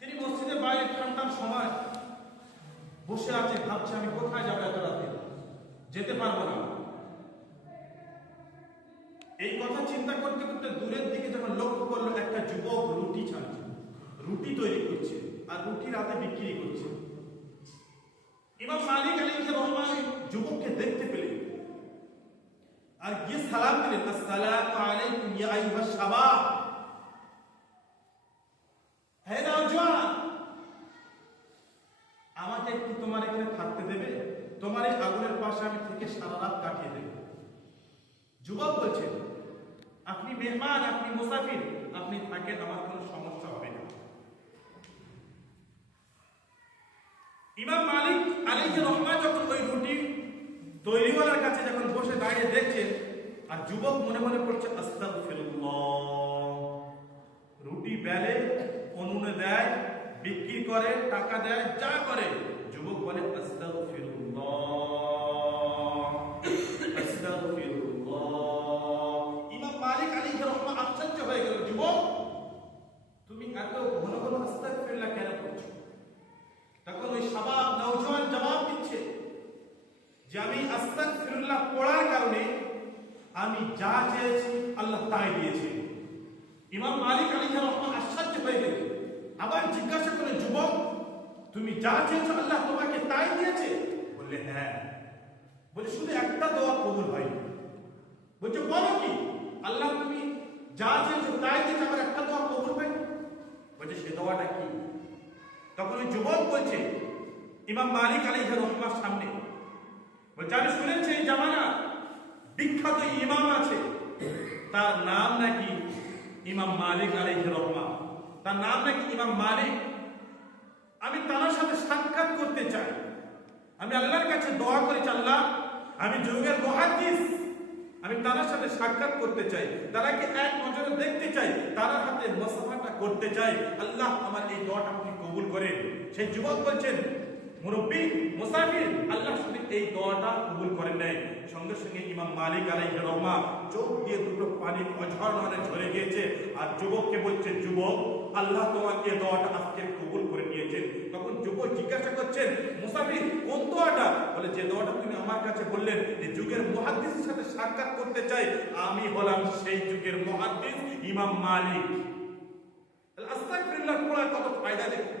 তিনি মসজিদের বাইরে ঠান্ডার সময় বসে আছে, ভাবছে আমি কোথায় যাবো এত রাতে, যেতে পারবো না। এই কথা চিন্তা করতে করতে দূরের দিকে যখন লক্ষ্য করলো, একটা যুবক রুটি ছাড়ছে, রুটি তৈরি করছে আর রুটি রাতে বিক্রি করছে। ইমাম মালিক আলাইহি রাহমাহ যুবককে দেখতে পেলেন আর গিয়ে সালাম দিলেন, আসসালামু আলাইকুম ইয়া আইয়ুহাশ শাবাব, হে নওজোয়ান, আমাকে একটু তোমার এখানে থাকতে দেবে? তোমার এই আগুনের পাশে আমি থেকে সারা রাত কাটিয়ে দেব। যুবক বলছেন, আপনি মেহমান, আপনি মুসাফির, আপনি থাকেন, আমার কোনো সমস্যা হবে না। ইমাম মালিক আলাইহি রাহমাহ যখন ওই রুটি তৈরিওয়ালার কাছে যখন বসে দাঁড়িয়ে দেখছেন, আর যুবক মনে মনে পড়ছে আস্তাগফিরুল্লাহ, রুটি বেলে, উনুনে দেয়, বিক্রি করে, টাকা দেয়, যা করে, যুবক বলে আস্তাগফিরুল্লাহ। মালিক আলাইহির রহমা আশ্চর্য হয়ে গেল, যুবক তুমি এত ঘন ঘন আস্তাগফিরুল্লাহ কেন করছো? তখন ওই শাবাব নওজোয়ান জবাব দিচ্ছে যে আমি আস্তাগফিরুল্লাহ পড়ার কারণে আমি যা চেয়েছি আল্লাহ তাই দিয়েছে। ইমাম মালিক আলাইহির রহমা আশ্চর্য হয়ে গেল, আবার জিজ্ঞাসা করে, যুবক তুমি যা চেয়েছো আল্লাহ তোমাকে তাই দিয়েছে? বললে হ্যাঁ। বলে শুধু একটা দোয়া কবুল হয়নি। বলছে বলো কি? আল্লাহ তুমি যা চেয়েছো তাই দিয়েছে, আবার একটা দোয়া কবুল হয়নি। বলছে সে দোয়াটা কি? তখন ওই যুবক বলছে ইমাম মালিক আলাইহির রহমার সামনে, বলছে আমি শুনেছি এই জামানা বিখ্যাত ইমাম আছে, তার নাম নাকি ইমাম মালিক আলাইহির রহমা, তার নাম নাকি ইমাম মালিক। আমি তার সাথে সাক্ষাৎ করতে চাই। আমি আল্লাহর কাছে দোয়া করেছি, আল্লাহ আমি যুগের মুহাদ্দিস, আমি তার সাথে সাক্ষাৎ করতে চাই, তারাকে এক নজরে দেখতে চাই, তার হাতে মুসাফাটা করতে চাই। আল্লাহ আমার এই দোয়াটা আপনি কবুল করেন। সেই যুবক বলছেন, মুরব্বী মুসাফির, আল্লাহ শুধু এই দোয়াটা কবুল করেন নাই। সঙ্গে সঙ্গে ইমাম মালিক আলাইহির রহমা চোখ দিয়ে দুটো পানি অঝরনরে ঝরে গিয়েছে। আর যুবককে বলছে, যুবক আল্লাহ তোমার এই দোয়াটা আজকে কবুল করে নিয়েছেন। তখন যুবক জিজ্ঞাসা করছেন, মুসাফির কোন দোয়াটা? বলে যে দোয়াটা তুমি আমার কাছে বললেন যে যুগের মুহাদ্দিসের সাথে সাক্ষাৎ করতে চাই, আমি হলাম সেই যুগের মুহাদ্দিস ইমাম মালিক। আস্তাগফিরুল্লাহ পড়ার কত ফায়দা দেখুন।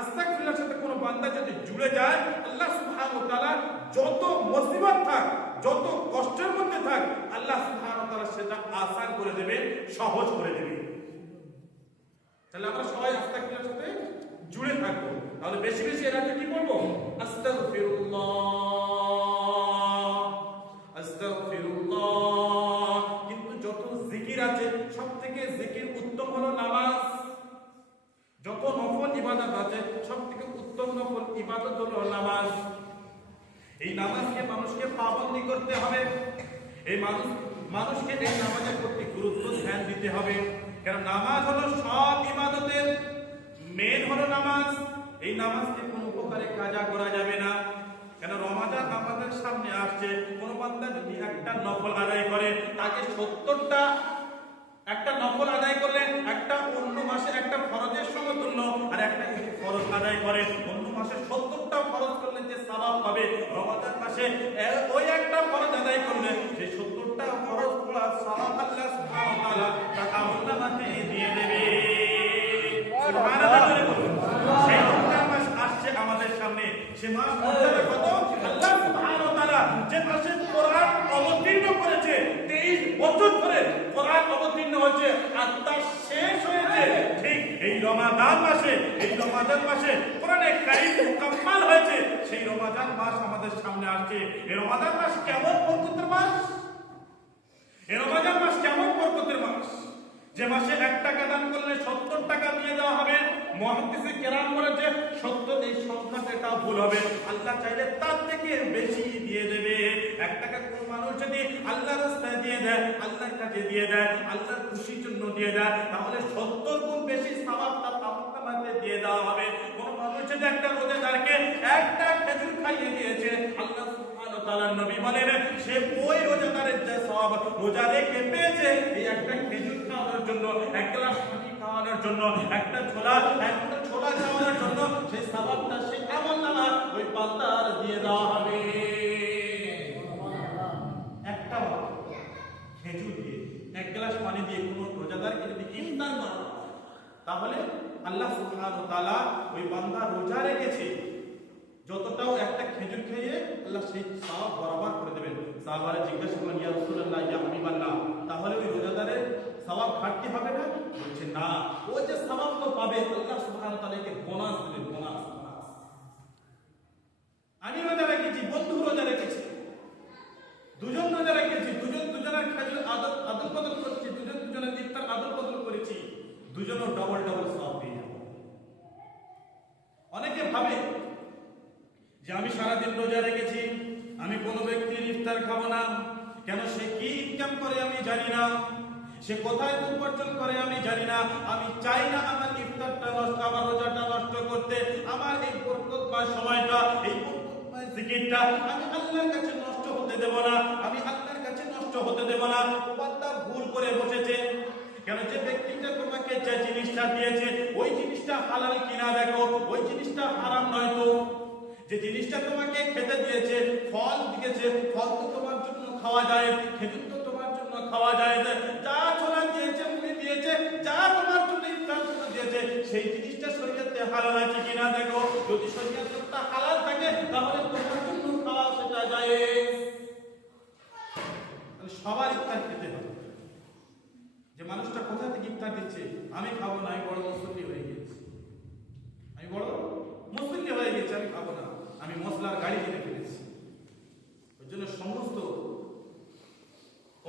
আস্তাগফিরুল্লাহর সাথে কোনো বান্দা যদি জুড়ে যায়, আল্লাহ সুবহানাহু ওয়া তাআলা যত মুসিবত থাক, যত কষ্টের মধ্যে থাক, আল্লাহ সুবহানাহু ওয়া তাআলা সেটা আসান করে দেবে, সহজ করে দেবে। তাহলে আমরা সবাই আস্তাগফিরুল্লাহর সাথে জুড়ে থাকবো। তাহলে বেশি বেশি এর আগে কি বলবো? আস্তাগফিরুল্লাহ, আস্তাগফিরুল্লাহ। কিন্তু যত জিকির আছে সবথেকে জিকির উত্তম হলো নামাজ। যত নফল ইবাদত আছে সবথেকে উত্তম নফল ইবাদত হলো নামাজ। এই নামাজকে মানুষকে পাবন্দি করতে হবে। এই মানুষকে এই নামাজের প্রতি গুরুত্ব ধ্যান দিতে হবে। কারণ নামাজ হলো সব ইবাদতের মেন হলো নামাজ। এই নামাজকে কোনো উপকারে কাজা করা যাবে না। কেন রমাদান আমাদের সামনে আসছে, কোন বান্দা যদি একটা নফল আদায় করে তাকে 70টা, একটা নফল আদায় করলে একটা অন্য মাসের একটা ফরজের সমতুল্য। আর একটা যদি ফরজ আদায় করে অন্য মাসে 70টা ফরজ করলে যে সওয়াব পাবে, রমাদান মাসে ওই একটা ফরজ আদায় করলে সেই 70টা ফরজ পড়া সওয়াব আল্লাহ সুবহানাহু ওয়া তাআলা তার আমলনামাতে দিয়ে দেবে। সুবহানাল্লাহ বলে বলুন। সেই রমজান মাস আসছে আমাদের সামনে, সে মাস মর্যাদা কত? আল্লাহ সুবহানাহু ওয়া তাআলা যে মাসে কোরআন অবতীর্ণ করেছে, 23 বছর ধরে কোরআন অবতীর্ণ হচ্ছে আর তা শেষ হয়েছে ঠিক এই রমাদান মাসে। এই রমাদান মাসে কোরআনে কারীম মুকাম্মাল হয়েছে। সেই রমাদান মাস আমাদের সামনে আসছে। এই রমাদান মাস কেমন বরকতের মাস! এই রমাদান মাস কেমন বরকতের মাস! যে মাসে 1 টাকা দান করলে 70 টাকা দিয়ে দেওয়া হবে। মুহাদ্দিসে কেরাম বলেছে 70, এই সংখ্যাটা ভুল হবে। আল্লাহ চাইলে তার থেকে বেশি দিয়ে দেবে। 1 টাকা কোন মানুষ যদি আল্লাহর রাস্তায় দিয়ে দেয়, আল্লাহর কাছে দিয়ে দেয়, আল্লাহর খুশির জন্য দিয়ে দেয়, তাহলে 70 গুণ বেশি সওয়াব তার আমলনামাতে দিয়ে দেওয়া হবে। কোন মানুষ যদি একটা রোজাদারকে একটা খেজুর খাইয়ে দিয়েছে, আল্লাহ সুবহানাহু ওয়া তাআলার নবী বলেন সে ওই রোজাদারের যে সওয়াব রোজা রেখে পেয়েছে, এই একটা খেজুর খাওয়ানোর জন্য, এক গ্লাস পানি খাওয়ানোর জন্য, একটা ছোলা খাওয়ানোর জন্য, সেই সওয়াবটা সেই আমলনামা ওই বান্দার দিয়ে দেওয়া হবে। একটা খেজুর দিয়ে, এক গ্লাস পানি দিয়ে কোনো রোজাদারকে যদি ইফতার করা, তাহলে আল্লাহ সুবহানাহু ওয়া তাআলা ওই বান্দা রোজা রেখেছে যতটাও একটা খেজুর খেয়ে আল্লাহ সেই সওয়াব বরাবর করে দেবেন। সাহাবারা জিজ্ঞাসা করলেন, ইয়া রাসূলুল্লাহ, ইয়া হাবিবাল্লাহ, তাহলে ওই রোজাদারের সওয়াব ঘাটতি হবে না? বলছে না, ও যে সওয়াব তো পাবে, আল্লাহ সুবহানাহু ওয়া তাআলাকে বোনাস দেবেন, বোনাস। আমি রোজা রেখেছি, বন্ধু রোজা রেখেছে, দুজন রোজা রেখেছি, দুজনের খেজুর আদল বদল করেছি, দুজনের ইফতার আদল বদল করেছি, দুজনও ডবল সওয়াব পেয়ে যাবো। অনেকে ভাবে যে আমি সারাদিন রোজা রেখেছি, আমি কোনো ব্যক্তির ইফতার খাবো না। কেন? সে কি ইনকাম করে আমি জানি না, সে কোথায় উপার্জন করে আমি জানি না। আমি চাই না আমার ইফতারটা নষ্ট, আমার রোজাটা নষ্ট করতে। আমার এই বরকতময় সময়টা, এই বরকতময় জিকিরটা আমি আল্লাহর কাছে নষ্ট হতে দেব না। আমি আল্লাহর কাছে নষ্ট নষ্ট হতে দেব না। ও বান্দা ভুল করে বসেছে, কেন যে ব্যক্তিটা তোমাকে যে জিনিসটা দিয়েছে ওই জিনিসটা হালাল কিনা দেখো, ওই জিনিসটা হারাম নয় তো। যে জিনিসটা তোমাকে খেতে দিয়েছে, ফল দিয়েছে, ফল তো তোমার জন্য খাওয়া যায়, খেজুর তো তোমার জন্য খাওয়া যায়, যা ছোলা দিয়েছে, মুড়ি দিয়েছে, যা তোমার জন্য ইফতার জন্য দিয়েছে, সেই জিনিসটা শরীয়তে হালাল আছে কিনা দেখো। যদি শরীয়তটা হালাল থাকে তাহলে তোমার জন্য খাওয়া সেটা যায়। সবার ইফতার খেতে হবে। যে মানুষটা কোথা থেকে ইফতার দিচ্ছে, আমি খাবো না, আমি বড় মুসল্লি হয়ে গেছি, আমি বড় মুসল্লি হয়ে গেছি, আমি খাবো না, আমি মশলার গাড়ি কিনে ফেলেছি। ওই জন্য সমস্ত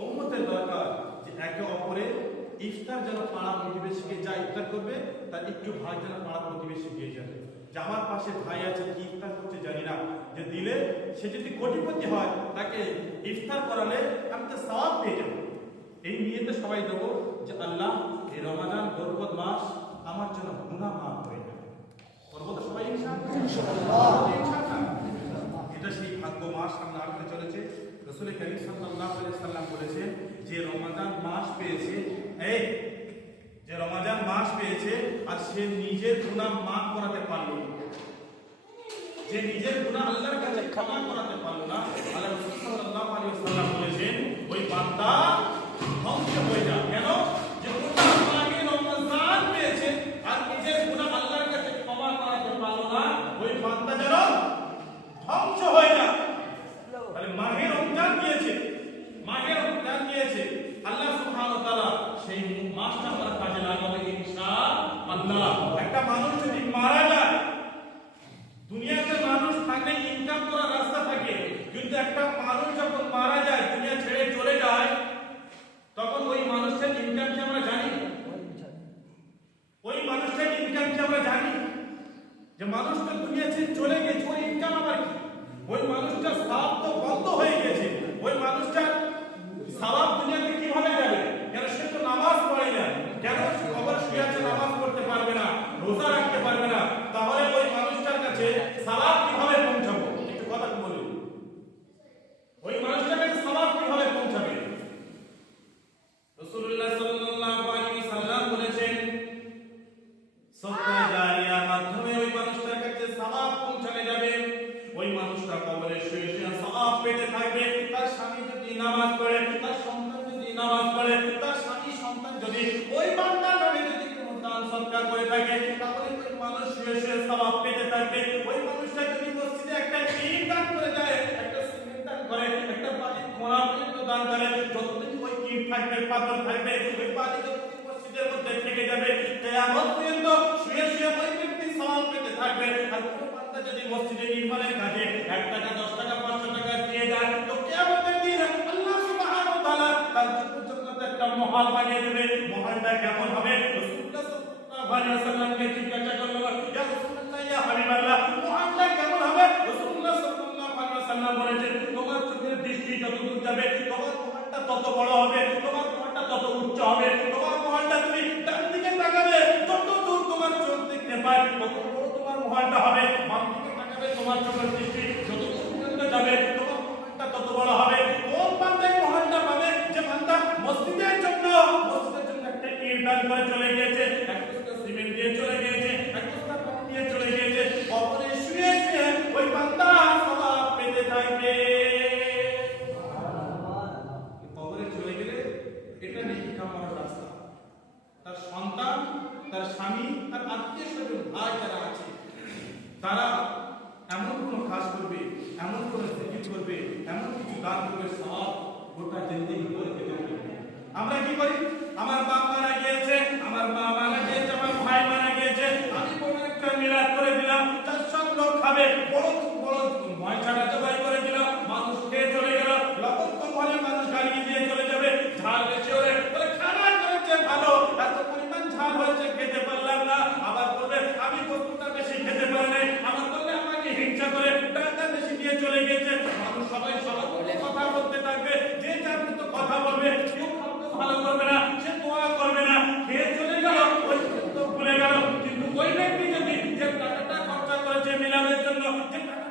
উম্মতের দরকার যে একে অপরে ইফতার যেন পাড়া প্রতিবেশীকে যা ইফতার করবে তার একটু ভাগ যেন পাড়া প্রতিবেশী দিয়ে যাবে। যে আমার পাশে ভাই আছে, কি ইফতার করছে জানি না, যে দিলে সে যদি কোটিপতি হয় তাকে ইফতার করালে আমি তো সওয়াব পেয়ে যাবো। এই নিয়েতে সবাই দেবো যে আল্লাহ এই রমাদান বরকত মাস আমার জন্য গুনাহ মাফ করে দেবে। করবো তো সবাই ইনশাআল্লাহ। এটা সেই ভাগ্য মাস সামনে আসতে চলেছে। রাসূল কারীম সাল্লাল্লাহু আলাইহি সাল্লাম বলেছেন যে রমাদান মাস পেয়েছে, এই যে রমাদান মাস পেয়েছে আর সে নিজের গুনাহ মাফ করাতে পারলো না, যে নিজের গুনাহ আল্লাহর কাছে ক্ষমা করাতে পারলো না, আল্লাহ রাসূল সাল্লাল্লাহু আলাইহি সাল্লাম বলেছেন ওই বান্দা ধ্বংস হয়ে যাবে। কেন? যে গুনাহ আগে রমজান পেয়েছে আর নিজের গুনাহ আল্লাহর কাছে ক্ষমা করাতে পারলো না, ওই বান্দা যেন ধ্বংস হয়ে যায়। তাহলে মাহে রমজান দিয়েছে, মাহে রমজান দিয়েছে আল্লাহ সুবহানাহু ওয়া তাআলা, সেই মাসটা আমরা কাজে লাগাবো ইনশাআল্লাহ। একটা মানুষ যদি মারা যায়, দুনিয়াতে মানুষ থাকলে ইনকাম করার রাস্তা থাকে, কিন্তু একটা মানুষ যখন মারা যায়, দুনিয়া ছেড়ে চলে যায়, তখন ওই মানুষটার ইনকাম কি আমরা জানি? ওই মানুষটার ইনকাম কি আমরা জানি? যে মানুষটা দুনিয়া ছেড়ে চলে গেছে, ওই ইনকাম আবার কি? ওই মানুষটার সওয়াব তো বন্ধ হয়ে গেছে। ওই মানুষটার সওয়াব দুনিয়াতে কিভাবে যাবে? কেন সে তো নামাজ পড়ে না, কেন কবর শুয়ে আছে, নামাজ পড়তে পারবে না, রোজা রাখতে পারবে না, তাহলে ওই মানুষটার কাছে সওয়াব কিভাবে পৌঁছাবে? একটু কথা বলি, ওই মানুষটার কাছে সওয়াব কিভাবে পৌঁছাবে? রাসূলুল্লাহ সাল্লাল্লাহু আলাইহি সাল্লাম বলেছেন সদকা জারিয়ার মাধ্যমে ওই মানুষটার কাছে সওয়াব পৌঁছানো যাবে। ওই মানুষটা কবরে শুয়ে শুয়ে সওয়াব পেতে থাকবে। তার স্বামী যদি নামাজ পড়ে, তার সন্তান যদি নামাজ পড়ে, তার স্বামী সন্তান যদি ওই বান্দার নামে যদি কোনো দান সদকা করে থাকে, তাহলে ওই মানুষ শুয়ে শুয়ে সওয়াব পেতে থাকবে। ওই মানুষটা যদি মসজিদে একটা ইট দান করে যায়, একটা সিমেন্ট দান করে, একটা বাড়ির কোনা পর্যন্ত দান করে, যতদিন ওই ইট থাকবে, পাথর থাকবে, ওই বাড়ি যতদিন মসজিদের মধ্যে থেকে যাবে, কিয়ামত পর্যন্ত শুয়ে শুয়ে ওই ব্যক্তি সওয়াব পেতে থাকবে। আর যদি মসজিদে নির্মাণের কাজে 1 টাকা 10 টাকা 500 টাকা দিয়ে দেয়, তো কিয়ামতের দিন আল্লাহ সুবহানাহু ওয়া তাআলা তার জন্য একটা মহল বানিয়ে দেবে। মহলটা কেমন হবে? রাসূলুল্লাহ সাল্লাল্লাহু আলাইহি ওয়াসাল্লামকে জিজ্ঞাসা করলো, ইয়া রাসূলুল্লাহ, ইয়া হাবিবাল্লাহ, মহলটা কেমন হবে? রাসূলুল্লাহ সাল্লাল্লাহু আলাইহি ওয়াসাল্লাম বলেছেন তোমার চোখের দৃষ্টি যতদূর যাবে তোমার মহলটা তত বড় হবে, তোমার মহলটা তত উচ্চ হবে, তোমার মহলটা তুমি ডান দিকে তাকাবে, যত দূর তোমার চোখ দেখতে পায় তত বড় তোমার মহলটা হবে, বাম দিকে তাকাবে তোমার চোখের দৃষ্টি যত দূর পর্যন্ত যাবে তোমার মহলটা তত বড় হবে। কোন বান্দাই মহলটা পাবে? যে বান্দা মসজিদের জন্য একটা ইট দান করে চলে গিয়েছে, একটা সিমেন্ট দিয়ে চলে গিয়েছে, একটা পানি দিয়ে চলে গিয়েছে, কবরে শুয়ে শুয়ে ওই বান্দা সওয়াব পেতে থাকবে। কবরে চলে গেলে এটা নেকি কামানোর রাস্তা। তার সন্তান, তার স্বামী, তার আত্মীয় স্বজন, ভাই যারা আছে, তারা এমন কোন কাজ করবে, এমন কোন জিকির করবে, এমন কিছু দান করবে, সওয়াব গোটা জিন্দেগি করে পেতে থাকবে। আমরা কি করি? আমার বাপ মারা গিয়েছে, আমার মা মারা গিয়েছে, আমার ভাই মারা গিয়েছে, আমি বড় একটা মিলাদ করে দিলাম, 400 লোক খাবে, বড় বড় ময়চাটা জবাই করে দিলাম, মানুষ খেয়ে চলে গেল, লক্ষ ভরে মানুষ গাড়ি দিয়ে চলে যাবে, ঝাল বেশি হলে বলে খানা করেছে ভালো, এত পরিমাণ ঝাল হয়েছে খেতে পারলাম না, আবার বলবে আমি কতটা বেশি খেতে পারি নাই, আমার বললে আমাকে হিংসা করে টাকা বেশি দিয়ে চলে গেছে। মানুষ সবাই সবার কথা বলতে থাকবে, যে যার মতো কথা বলবে, কেউ ভালো করবে না, সে দোয়া করবে না, খেয়ে চলে গেল, ওই তো ভুলে গেল। কিন্তু ওই ব্যক্তি যদি যে টাকাটা খরচা করেছে মিলাদের জন্য, যে টাকা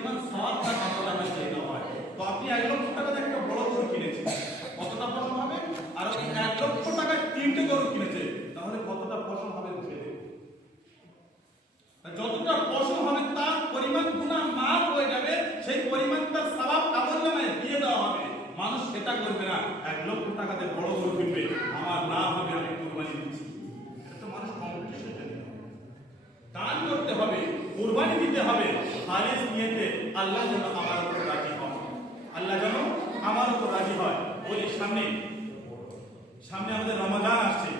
পরিমাণ সওয়াব তার আমল নামায় লেখা হয়। তো আপনি 1 লক্ষ টাকা দিয়ে একটা বড় গরু কিনেছেন, কতটা ফসল হবে? আর আপনি 1 লক্ষ টাকায় 3টে গরু কিনেছেন, তাহলে কতটা ফসল হবে? বুঝে নেবেন। যতটা ফসল হবে তার পরিমাণ গুনাহ মাফ হয়ে যাবে, সেই পরিমাণ তার সওয়াব আমলনামায় দিয়ে দেওয়া হবে। মানুষ সেটা করবে না, 1 লক্ষ টাকাতে বড় গরু কিনবে, আমার না হবে আমি কুরবানি দিচ্ছি। এটা তো মানুষ কম্পিটিশন জানে। দান করতে হবে, কুরবানি দিতে হবে খালিস নিয়তে, আল্লাহ যেন আমার উপর রাজি হয়, আল্লাহ যেন আমার উপর রাজি হয়। ওই সামনে আমাদের রমাদান আসছে।